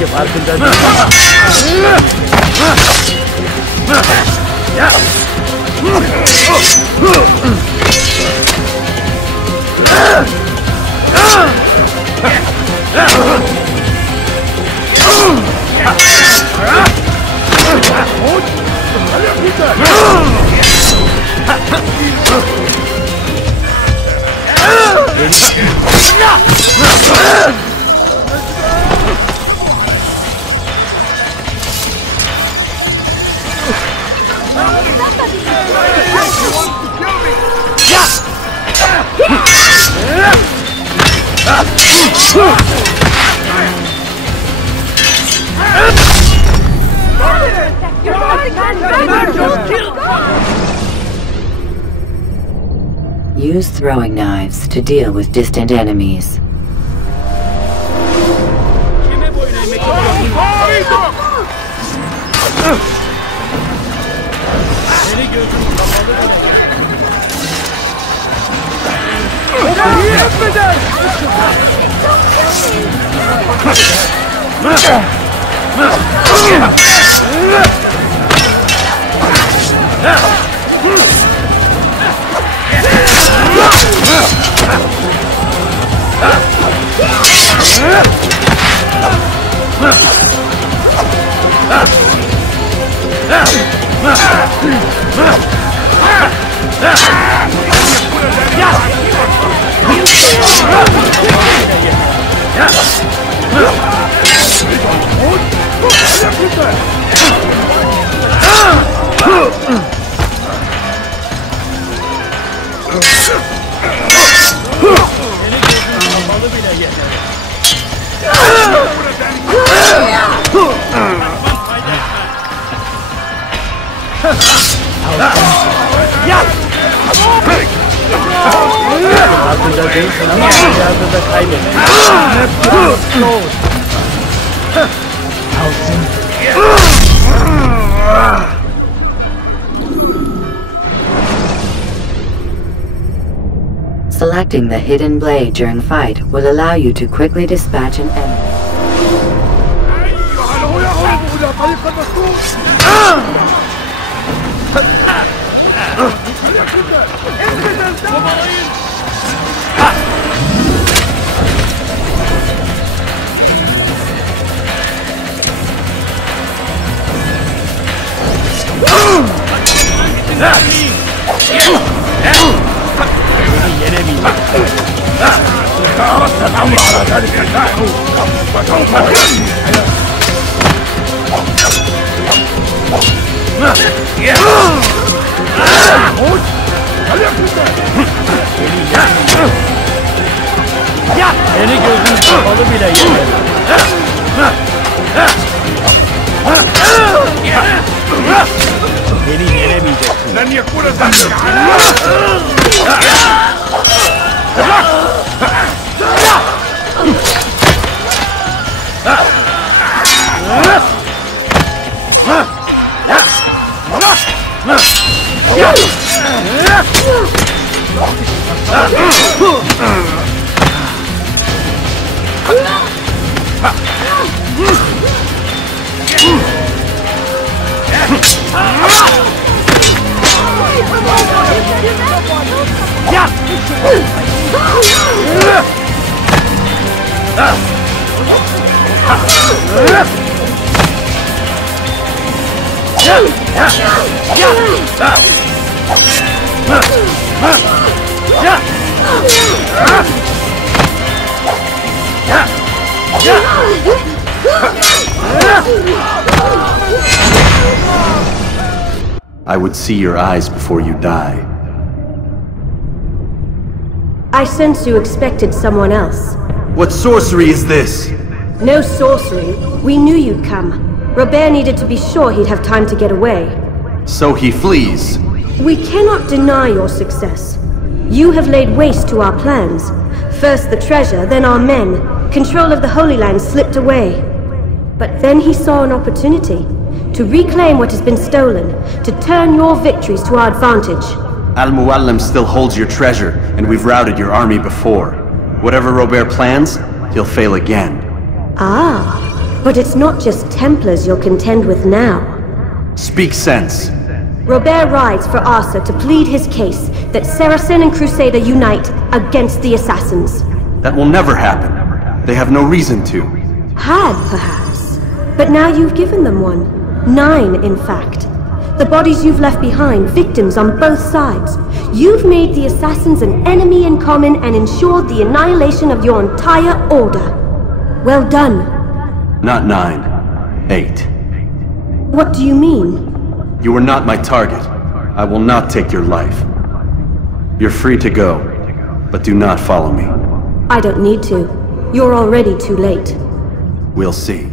Belki farkında değil. Use throwing knives to deal with distant enemies. Selecting the hidden blade during fight will allow you to quickly dispatch an enemy. Beni gözün kapalı bile yener. Beni yenemeyeceksin. Lan yakuradan. I would see your eyes before you die. I sense you expected someone else. What sorcery is this? No sorcery. We knew you'd come. Robert needed to be sure he'd have time to get away. So he flees. We cannot deny your success. You have laid waste to our plans. First the treasure, then our men. Control of the Holy Land slipped away. But then he saw an opportunity to reclaim what has been stolen, to turn your victories to our advantage. Al-Muallim still holds your treasure, and we've routed your army before. Whatever Robert plans, he'll fail again. Ah, But it's not just Templars you'll contend with now. Speak sense. Robert rides for Asa to plead his case that Saracen and Crusader unite against the Assassins. That will never happen. They have no reason to. Had, perhaps. But now you've given them one. 9, in fact. The bodies you've left behind, victims on both sides. You've made the Assassins an enemy in common and ensured the annihilation of your entire order. Well done. Not 9. 8. What do you mean? You are not my target. I will not take your life. You're free to go, but do not follow me. I don't need to. You're already too late. We'll see.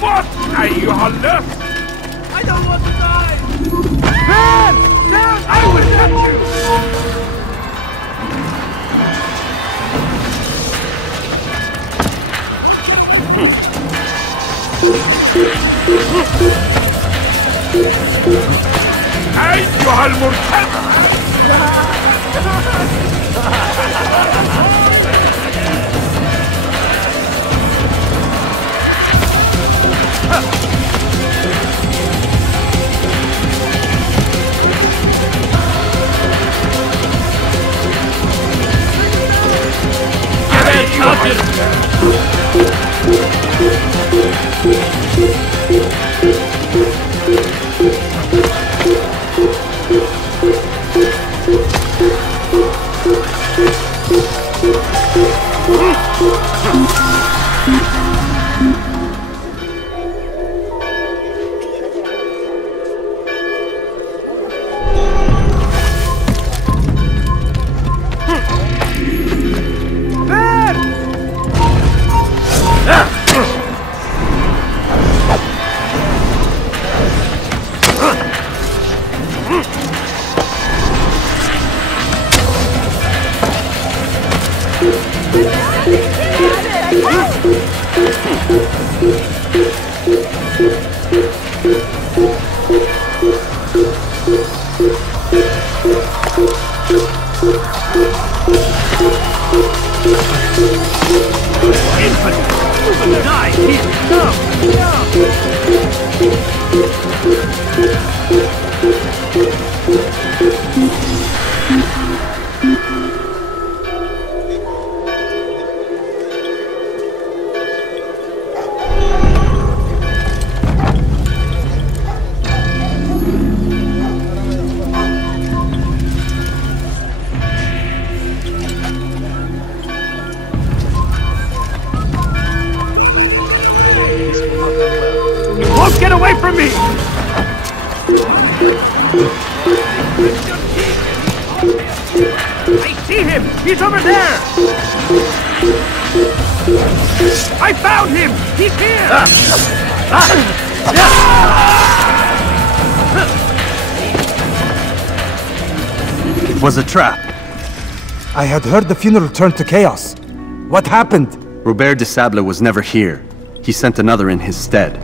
What are you on left? I don't want to die! Man! Down! I will get you! أيها المرتد! Get away from me! I see him! He's over there! I found him! He's here! It was a trap. I had heard the funeral turned to chaos. What happened? Robert de Sable was never here. He sent another in his stead.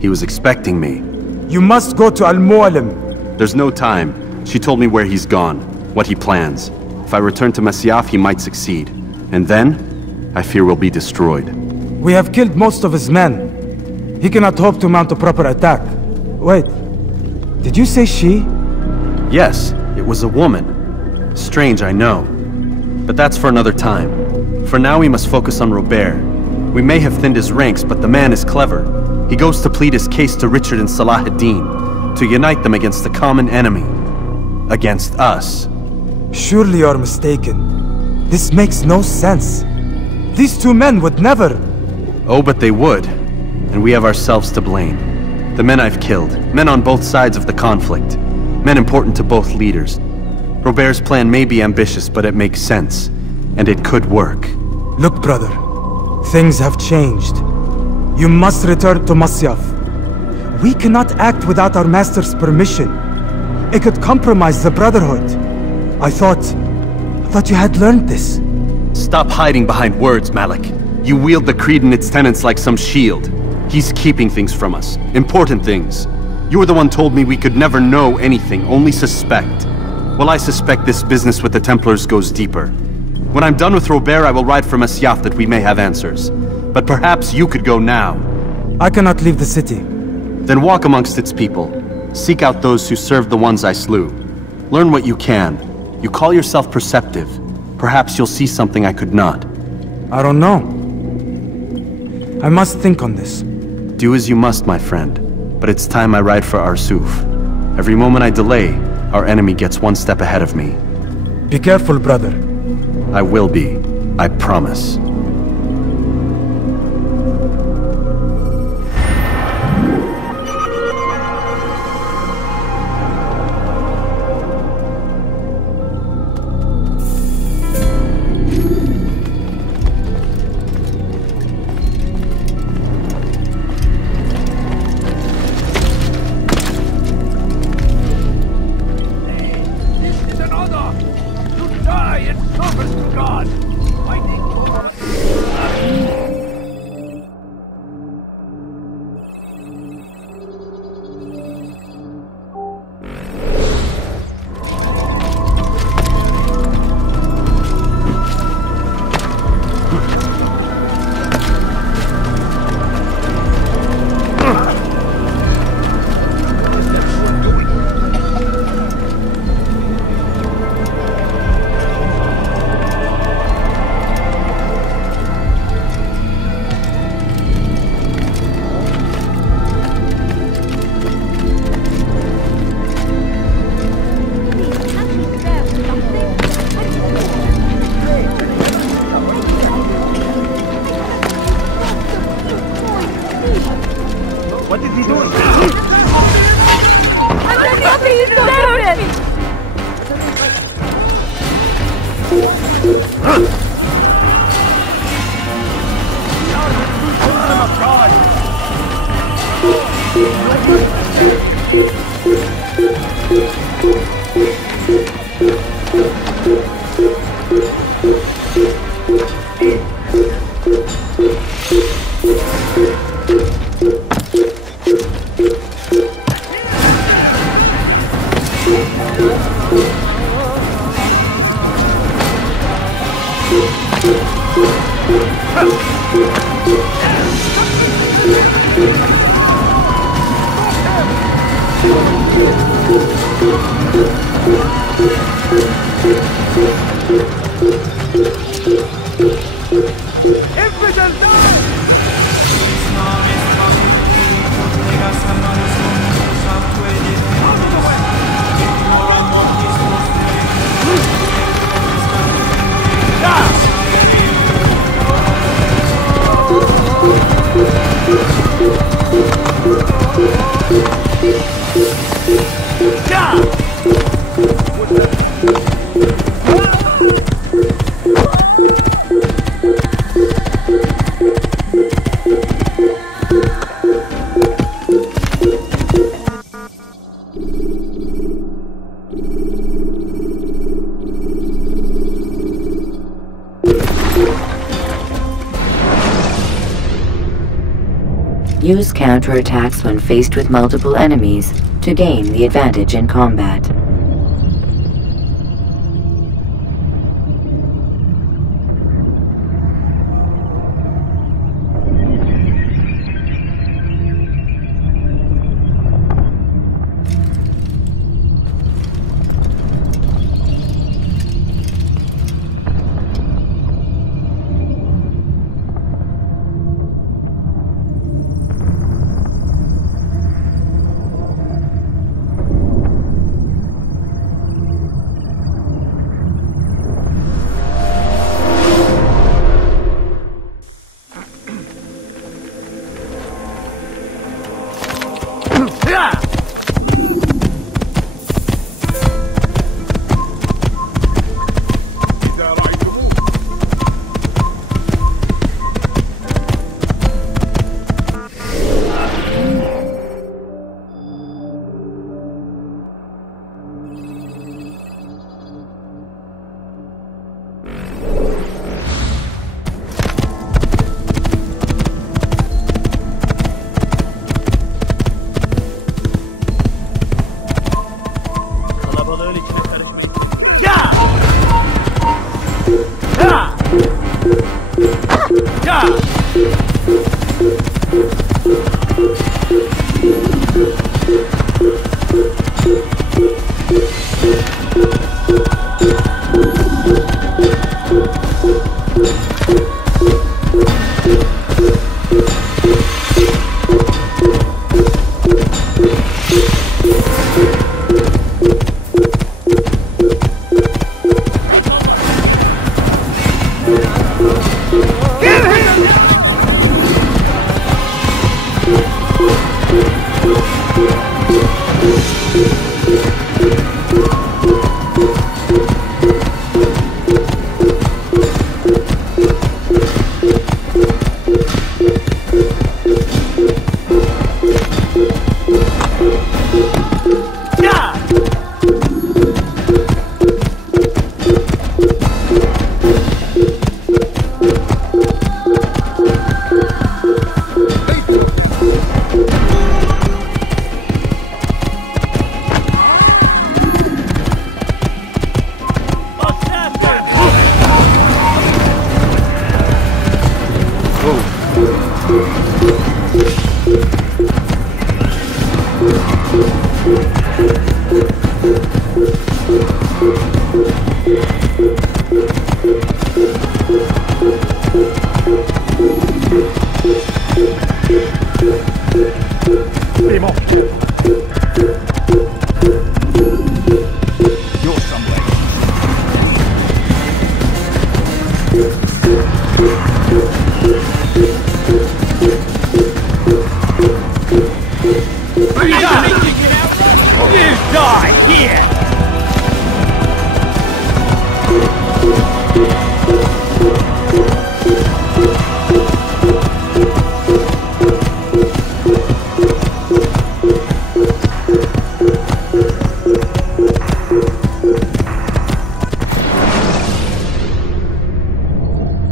He was expecting me. You must go to Al-Mu'alim. There's no time. She told me where he's gone, what he plans. If I return to Masyaf, he might succeed. And then, I fear we'll be destroyed. We have killed most of his men. He cannot hope to mount a proper attack. Wait, did you say she? Yes, it was a woman. Strange, I know. But that's for another time. For now, we must focus on Robert. We may have thinned his ranks, but the man is clever. He goes to plead his case to Richard and Salah ad-Din, to unite them against the common enemy. Against us. Surely you're mistaken. This makes no sense. These two men would never... Oh, but they would. And we have ourselves to blame. The men I've killed, men on both sides of the conflict, men important to both leaders. Robert's plan may be ambitious, but it makes sense. And it could work. Look, brother. Things have changed. You must return to Masyaf. We cannot act without our master's permission. It could compromise the Brotherhood. I thought you had learned this. Stop hiding behind words, Malik. You wield the creed and its tenets like some shield. He's keeping things from us. Important things. You were the one told me we could never know anything, only suspect. Well, I suspect this business with the Templars goes deeper. When I'm done with Robert, I will ride for Masyaf that we may have answers. But perhaps you could go now. I cannot leave the city. Then walk amongst its people. Seek out those who served the ones I slew. Learn what you can. You call yourself perceptive. Perhaps you'll see something I could not. I don't know. I must think on this. Do as you must, my friend. But it's time I ride for Arsuf. Every moment I delay, our enemy gets one step ahead of me. Be careful, brother. I will be. I promise. Use counterattacks when faced with multiple enemies to gain the advantage in combat. attimo! You're somewhere. You die here!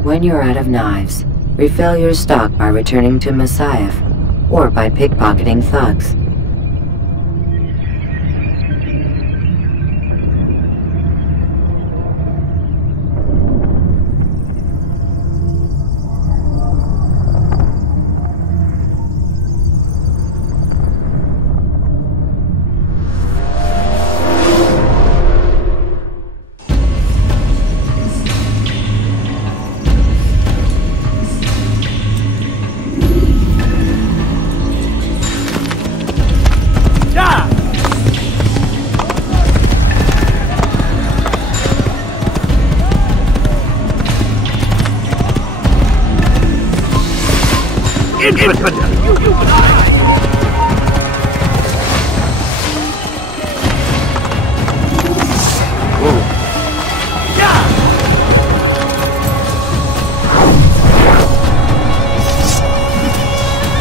When you're out of knives, refill your stock by returning to Messiah, or by pickpocketing thugs.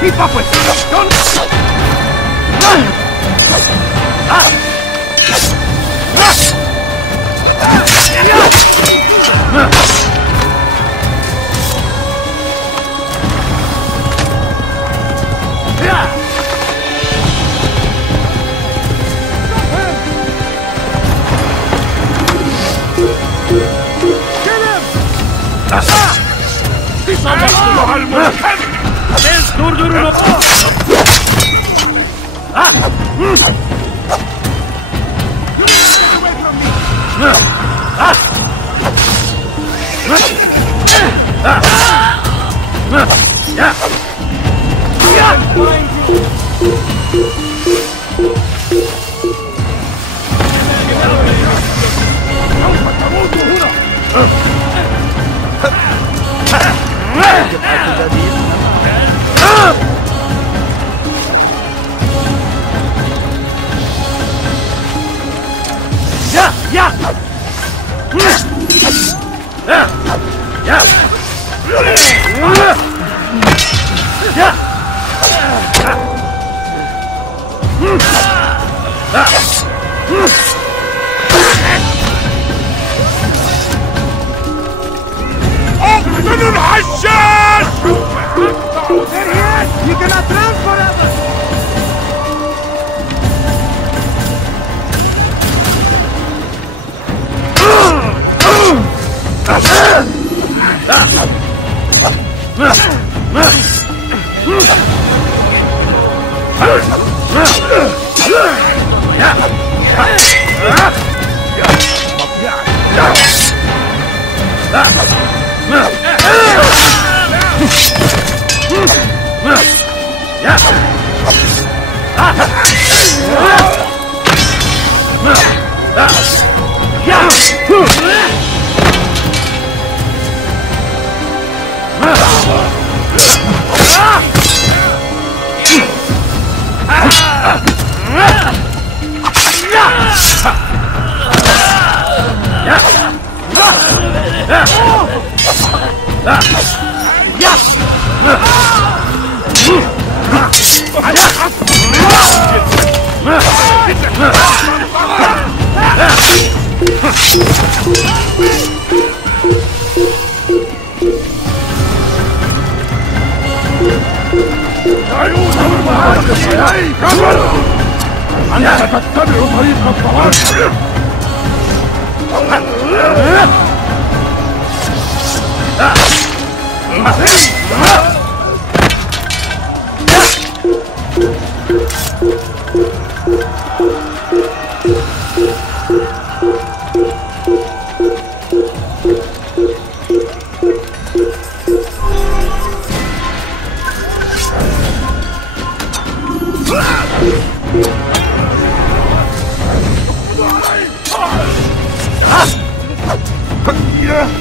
Keep up with it! Don't... You cannot run forever!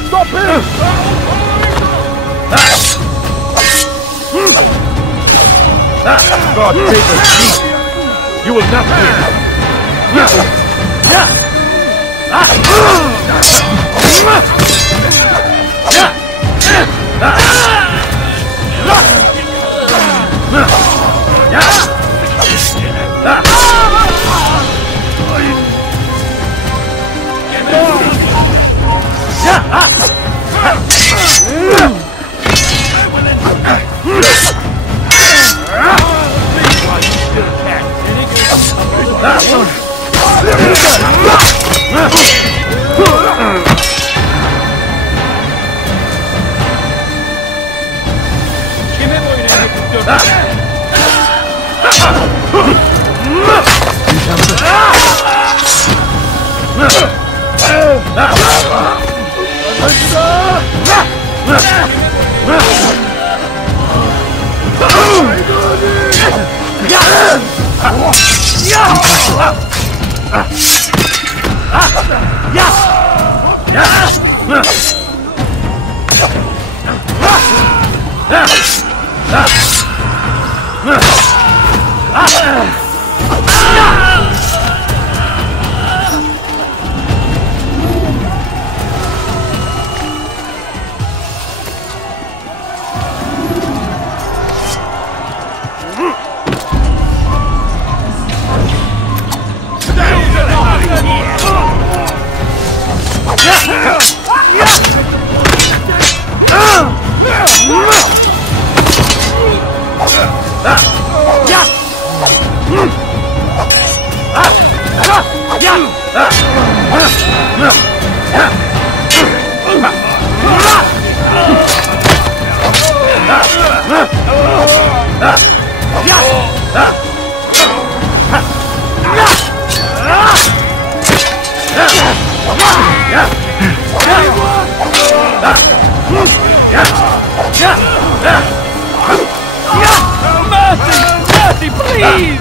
Stop him! God save us, you will not win. Mercy, please!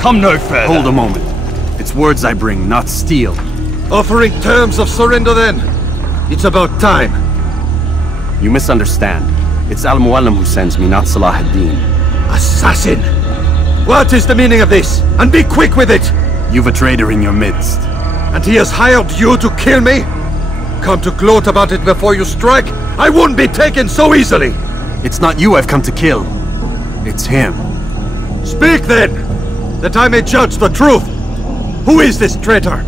Come no further. Hold a moment. It's words I bring, not steel. Offering terms of surrender then. It's about time. You misunderstand. It's Al-Muallim who sends me, not Salah ad-Din. Assassin! What is the meaning of this? And be quick with it! You've a traitor in your midst. And he has hired you to kill me? Come to gloat about it before you strike? I wouldn't be taken so easily! It's not you I've come to kill. It's him. Speak then! That I may judge the truth! Who is this traitor?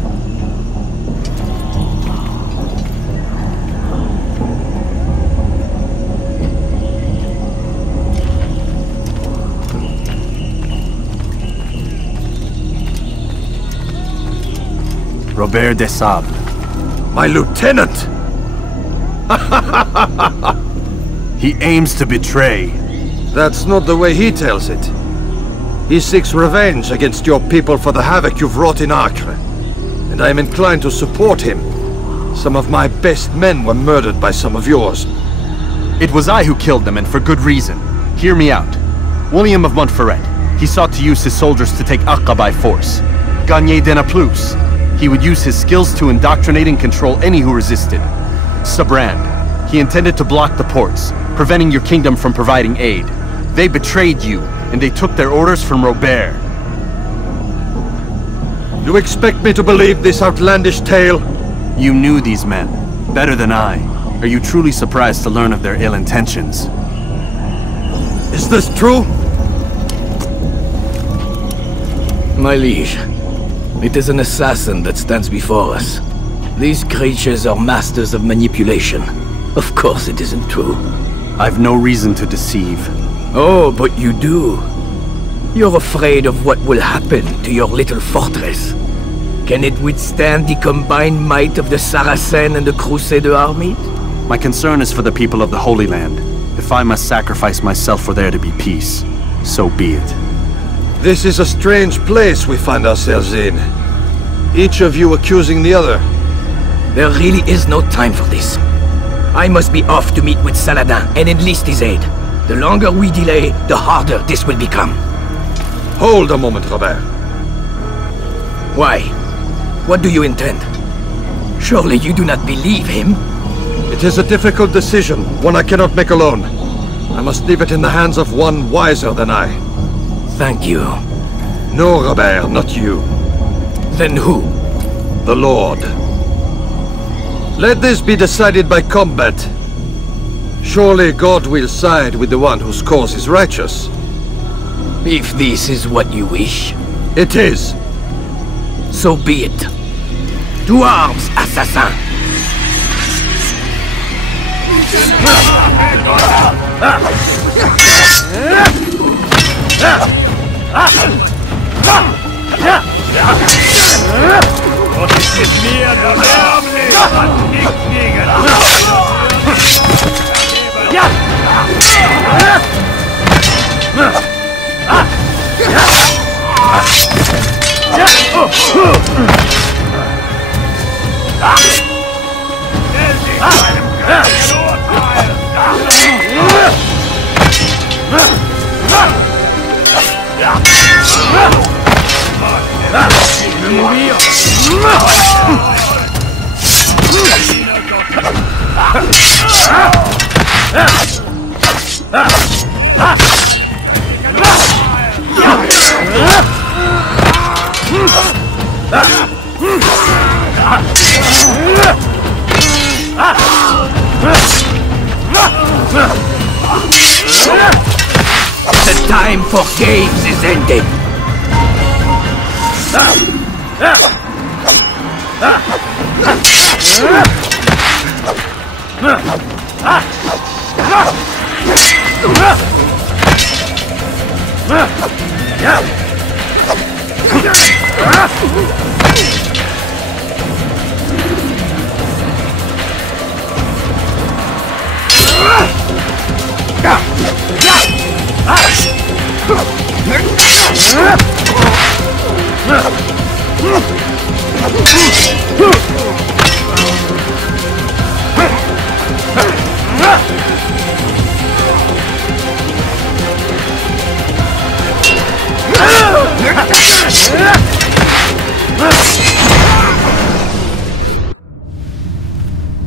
Robert de Sable. My lieutenant! He aims to betray. That's not the way he tells it. He seeks revenge against your people for the havoc you've wrought in Acre. And I am inclined to support him. Some of my best men were murdered by some of yours. It was I who killed them, and for good reason. Hear me out. William of Montferrat. He sought to use his soldiers to take Acre by force. Gagné de Naplouse. He would use his skills to indoctrinate and control any who resisted. Luxbrand. He intended to block the ports, preventing your kingdom from providing aid. They betrayed you, and they took their orders from Robert. You expect me to believe this outlandish tale? You knew these men, better than I. Are you truly surprised to learn of their ill intentions? Is this true? My liege, it is an assassin that stands before us. These creatures are masters of manipulation. Of course it isn't true. I've no reason to deceive. Oh, but you do. You're afraid of what will happen to your little fortress. Can it withstand the combined might of the Saracen and the Crusader armies? My concern is for the people of the Holy Land. If I must sacrifice myself for there to be peace, so be it. This is a strange place we find ourselves in. Each of you accusing the other. There really is no time for this. I must be off to meet with Saladin and enlist his aid. The longer we delay, the harder this will become. Hold a moment, Robert. Why? What do you intend? Surely you do not believe him? It is a difficult decision, one I cannot make alone. I must leave it in the hands of one wiser than I. Thank you. No, Robert, not you. Then who? The Lord. Let this be decided by combat. Surely God will side with the one whose cause is righteous. If this is what you wish. It is. So be it. To arms, assassin! The time for games is ended.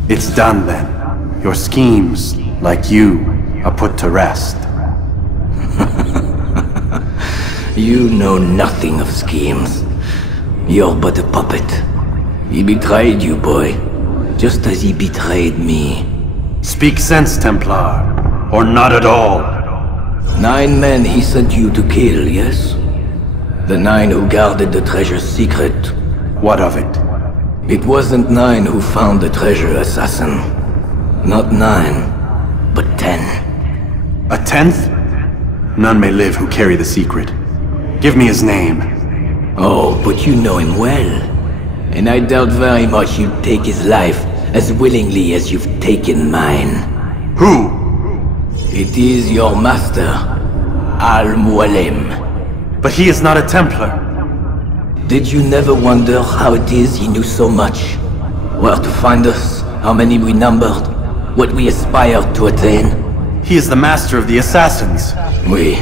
It's done then. Your schemes, like you, are put to rest. You know nothing of schemes. You're but a puppet. He betrayed you, boy. Just as he betrayed me. Speak sense, Templar. Or not at all. 9 men he sent you to kill, yes? The 9 who guarded the treasure's secret. What of it? It wasn't 9 who found the treasure, assassin. Not 9, but 10. A 10th? None may live who carry the secret. Give me his name. Oh, but you know him well. And I doubt very much you'd take his life as willingly as you've taken mine. Who? It is your master, Al-Mualim. But he is not a Templar. Did you never wonder how it is he knew so much? Where to find us, how many we numbered, what we aspired to attain? He is the master of the assassins. Oui,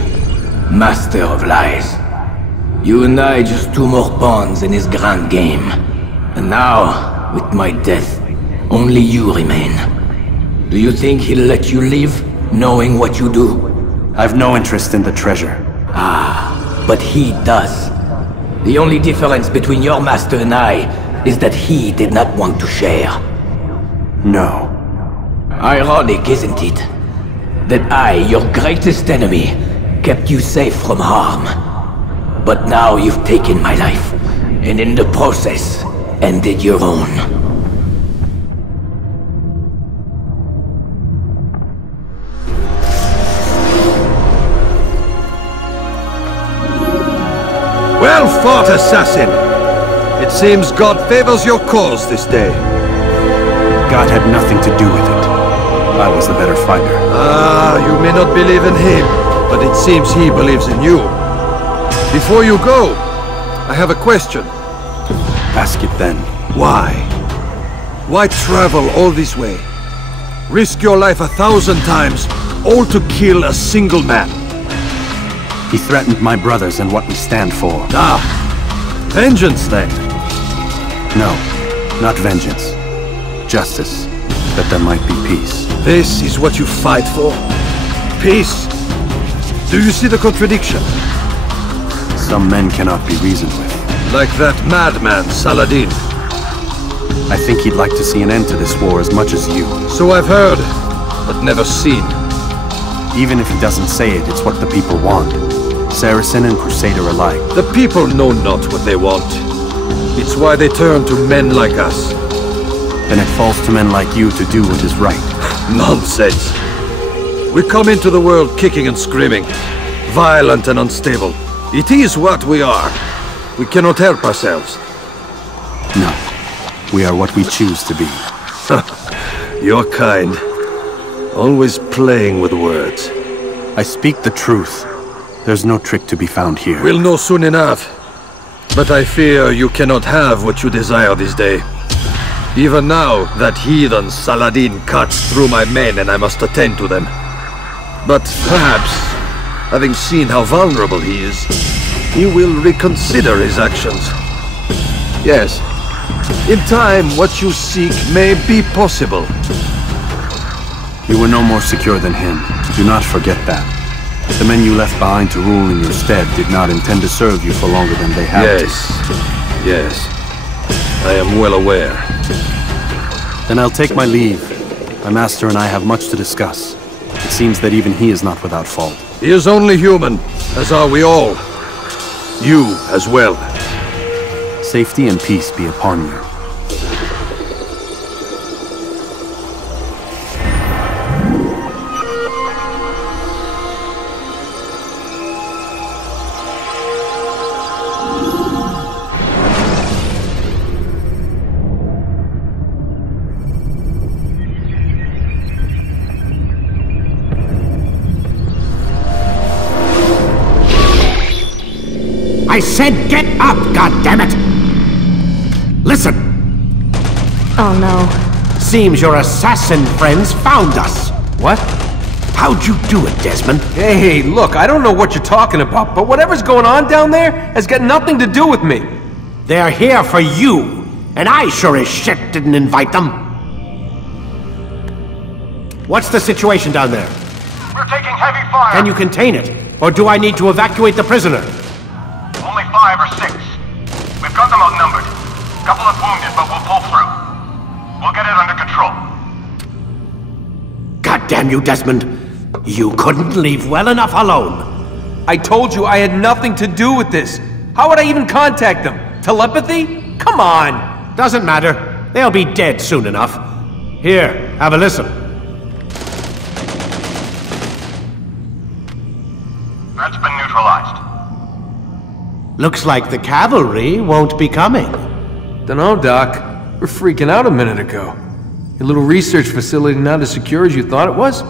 master of lies. You and I just 2 more pawns in his grand game. And now, with my death, only you remain. Do you think he'll let you live, knowing what you do? I've no interest in the treasure. Ah, but he does. The only difference between your master and I is that he did not want to share. No. Ironic, isn't it? That I, your greatest enemy, kept you safe from harm. But now you've taken my life, and in the process, ended your own. Well fought, assassin! It seems God favors your cause this day. God had nothing to do with it. I was the better fighter. Ah, you may not believe in him, but it seems he believes in you. Before you go, I have a question. Ask it then. Why? Why travel all this way? Risk your life 1,000 times, all to kill a single man. He threatened my brothers and what we stand for. Ah, vengeance then? No, not vengeance. Justice, that there might be peace. This is what you fight for? Peace? Do you see the contradiction? Some men cannot be reasoned with. Like that madman, Saladin. I think he'd like to see an end to this war as much as you. So I've heard, but never seen. Even if he doesn't say it, it's what the people want. Saracen and Crusader alike. The people know not what they want. It's why they turn to men like us. Then it falls to men like you to do what is right. Nonsense. We come into the world kicking and screaming, violent and unstable. It is what we are. We cannot help ourselves. No. We are what we choose to be. Your kind. Always playing with words. I speak the truth. There's no trick to be found here. We'll know soon enough. But I fear you cannot have what you desire this day. Even now, that heathen Saladin cuts through my men and I must attend to them. But perhaps, having seen how vulnerable he is, he will reconsider his actions. Yes, in time what you seek may be possible. You were no more secure than him. Do not forget that. The men you left behind to rule in your stead did not intend to serve you for longer than they have to. Yes. I am well aware. Then I'll take my leave. My master and I have much to discuss. It seems that even he is not without fault. He is only human, as are we all. You as well. Safety and peace be upon you. I said get up, goddammit! Listen! Oh no. Seems your assassin friends found us. What? How'd you do it, Desmond? Hey, look, I don't know what you're talking about, but whatever's going on down there has got nothing to do with me. They're here for you, and I sure as shit didn't invite them. What's the situation down there? We're taking heavy fire. Can you contain it? Or do I need to evacuate the prisoner? Only 5 or 6. We've got them outnumbered. Couple of wounded, but we'll pull through. We'll get it under control. God damn you, Desmond. You couldn't leave well enough alone. I told you I had nothing to do with this. How would I even contact them? Telepathy? Come on. Doesn't matter. They'll be dead soon enough. Here, have a listen. That's been neutralized. Looks like the cavalry won't be coming. Dunno, Doc. We're freaking out a minute ago. Your little research facility not as secure as you thought it was?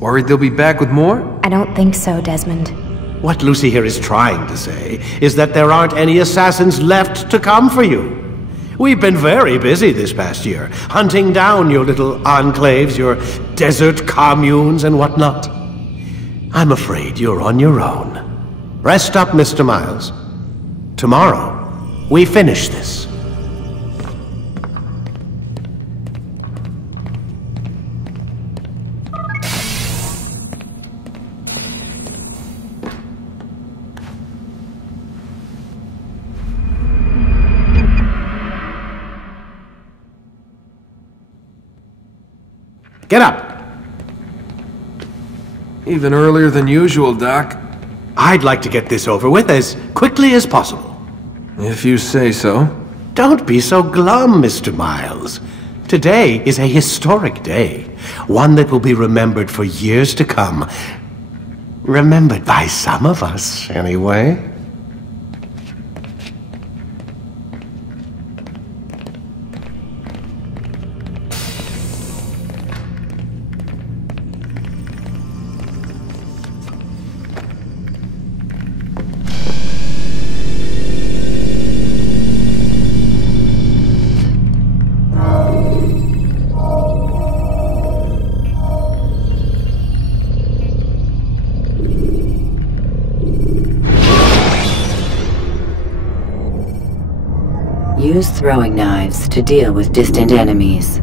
Worried they'll be back with more? I don't think so, Desmond. What Lucy here is trying to say is that there aren't any assassins left to come for you. We've been very busy this past year, hunting down your little enclaves, your desert communes and whatnot. I'm afraid you're on your own. Rest up, Mr. Miles. Tomorrow, we finish this. Get up! Even earlier than usual, Doc. I'd like to get this over with as quickly as possible. If you say so. Don't be so glum, Mr. Miles. Today is a historic day. One that will be remembered for years to come. Remembered by some of us, anyway. use throwing knives to deal with distant enemies.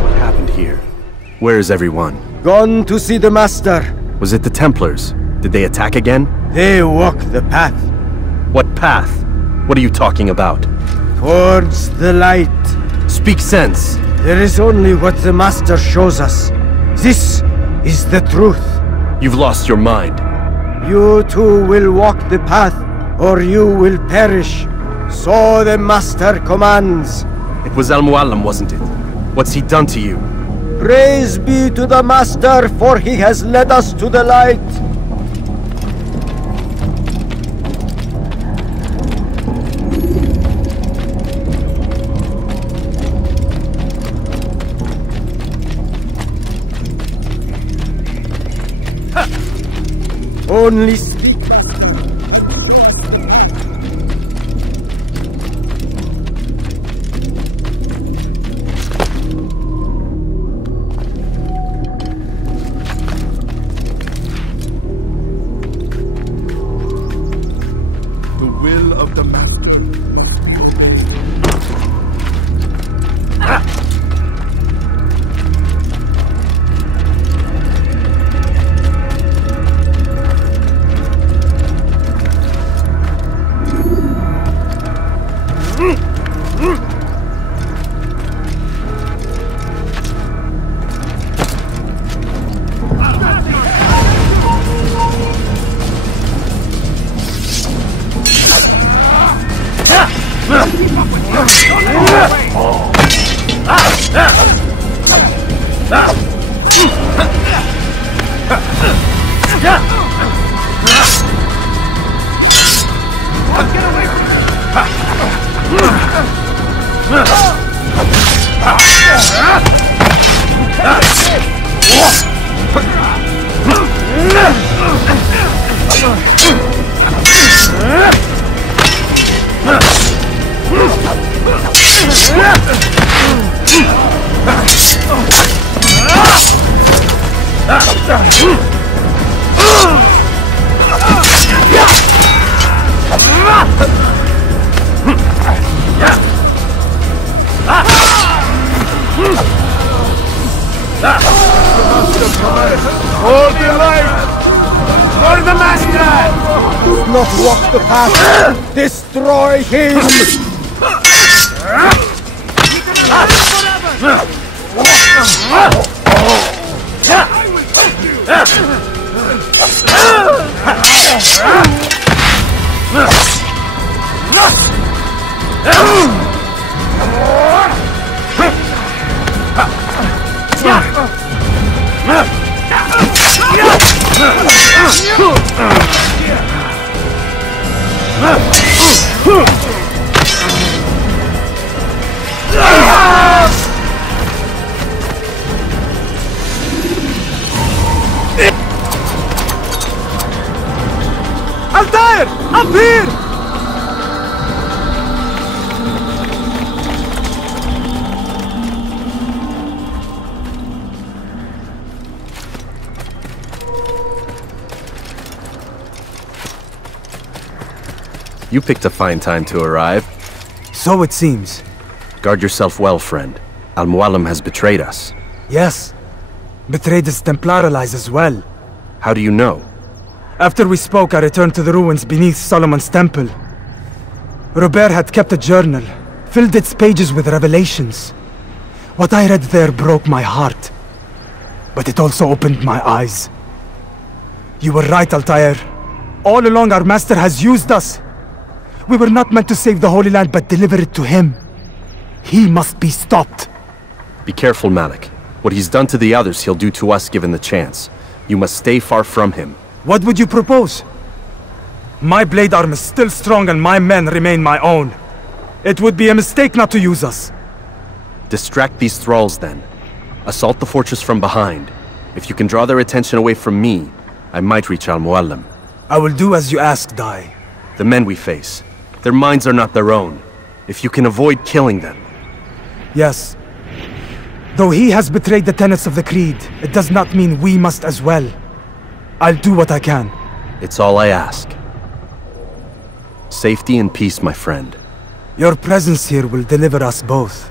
What happened here? Where is everyone? Gone to see the Master. Was it the Templars? Did they attack again? They walk the path. What path? What are you talking about? Towards the light. Speak sense. There is only what the Master shows us. This is the truth. You've lost your mind. You too will walk the path, or you will perish. So the Master commands. It was Al-Mu'allim, wasn't it? What's he done to you? Praise be to the Master, for he has led us to the light. Only speak. The will of the Master. Hold the light! For the Master! Do not walk the path! Destroy him! Altair! Up here! You picked a fine time to arrive. So it seems. Guard yourself well, friend. Al-Mu'allim has betrayed us. Yes. Betrayed his Templar allies as well. How do you know? After we spoke, I returned to the ruins beneath Solomon's temple. Robert had kept a journal, filled its pages with revelations. What I read there broke my heart. But it also opened my eyes. You were right, Altair. All along our master has used us. We were not meant to save the Holy Land, but deliver it to him. He must be stopped. Be careful, Malik. What he's done to the others, he'll do to us given the chance. You must stay far from him. What would you propose? My blade arm is still strong and my men remain my own. It would be a mistake not to use us. Distract these thralls then. Assault the fortress from behind. If you can draw their attention away from me, I might reach Al-Mu'allim. I will do as you ask, Dai. The men we face, their minds are not their own. If you can avoid killing them. Yes. Though he has betrayed the tenets of the Creed, it does not mean we must as well. I'll do what I can. It's all I ask. Safety and peace, my friend. Your presence here will deliver us both.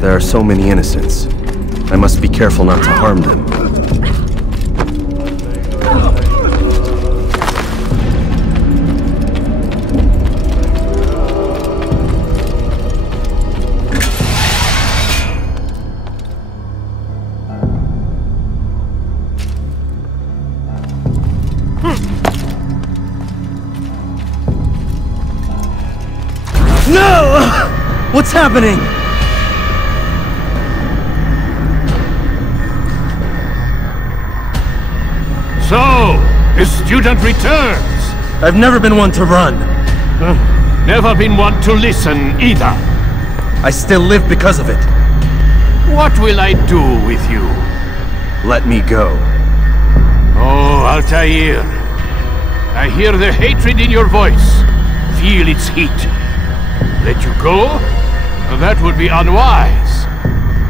There are so many innocents. I must be careful not to harm them. No! What's happening? So, the student returns. I've never been one to run. Never been one to listen either. I still live because of it. What will I do with you? Let me go. Oh, Altair. I hear the hatred in your voice. Feel its heat. Let you go? That would be unwise.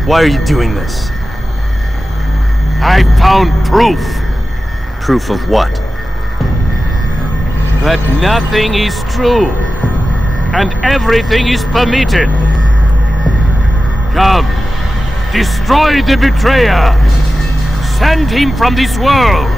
Why are you doing this? I found proof. Proof of what? That nothing is true, and everything is permitted. Come, destroy the betrayer. Send him from this world.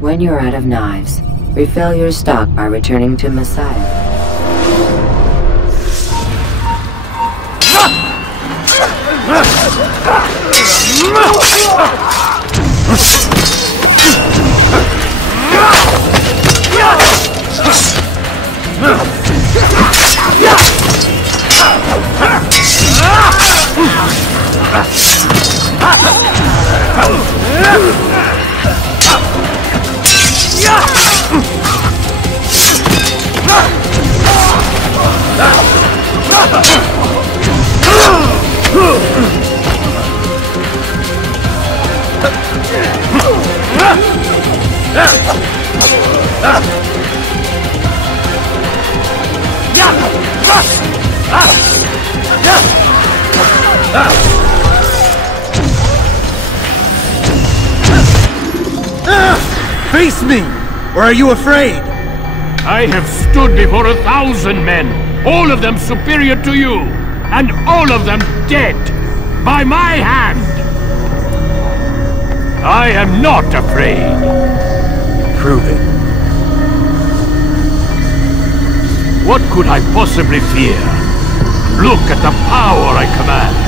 When you're out of knives, refill your stock by returning to Messiah. Face me! Or are you afraid? I have stood before 1,000 men, all of them superior to you, and all of them dead, by my hand. I am not afraid. Prove it. What could I possibly fear? Look at the power I command.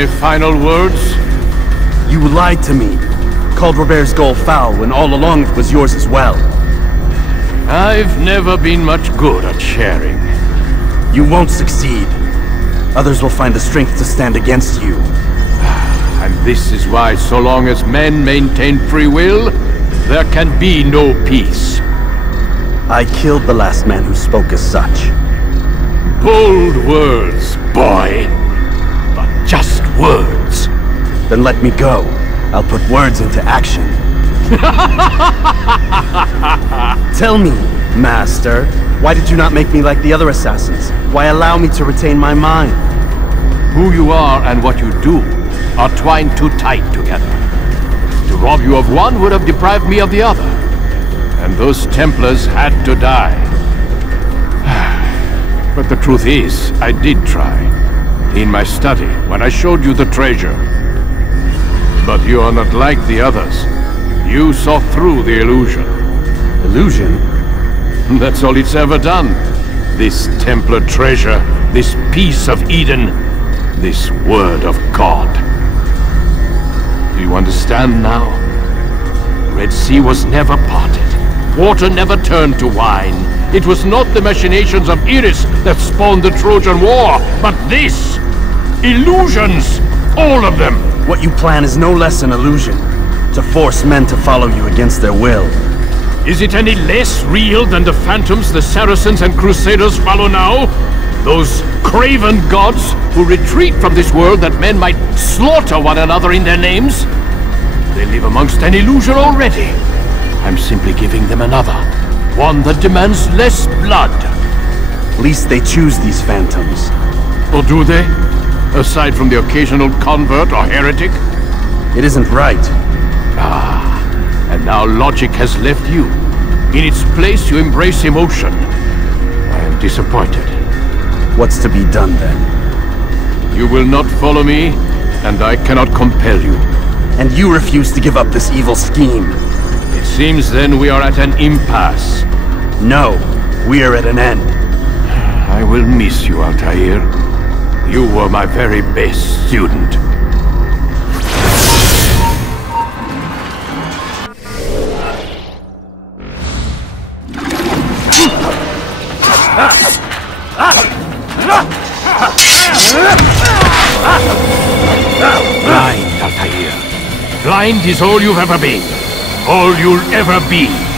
Any final words? You lied to me. Called Robert's goal foul when all along it was yours as well. I've never been much good at sharing. You won't succeed. Others will find the strength to stand against you. And this is why, so long as men maintain free will, there can be no peace. I killed the last man who spoke as such. Bold words, boy. But just words. Then let me go. I'll put words into action. Tell me, Master, why did you not make me like the other assassins? Why allow me to retain my mind? Who you are and what you do are twined too tight together. To rob you of one would have deprived me of the other. And those Templars had to die. But the truth is, I did try. In my study, when I showed you the treasure. But you are not like the others. You saw through the illusion. Illusion? That's all it's ever done. This Templar treasure, this piece of Eden, this word of God. Do you understand now? Red Sea was never parted. Water never turned to wine. It was not the machinations of Iris that spawned the Trojan War, but this! Illusions! All of them! What you plan is no less an illusion. To force men to follow you against their will. Is it any less real than the phantoms the Saracens and Crusaders follow now? Those craven gods who retreat from this world that men might slaughter one another in their names? They live amongst an illusion already. I'm simply giving them another. One that demands less blood. At least they choose these phantoms. Or do they? Aside from the occasional convert or heretic? It isn't right. Ah, and now logic has left you. In its place, you embrace emotion. I am disappointed. What's to be done then? You will not follow me, and I cannot compel you. And you refuse to give up this evil scheme. It seems then we are at an impasse. No, we are at an end. I will miss you, Altair. You were my very best student. Blind, Altair. Blind is all you've ever been. All you'll ever be.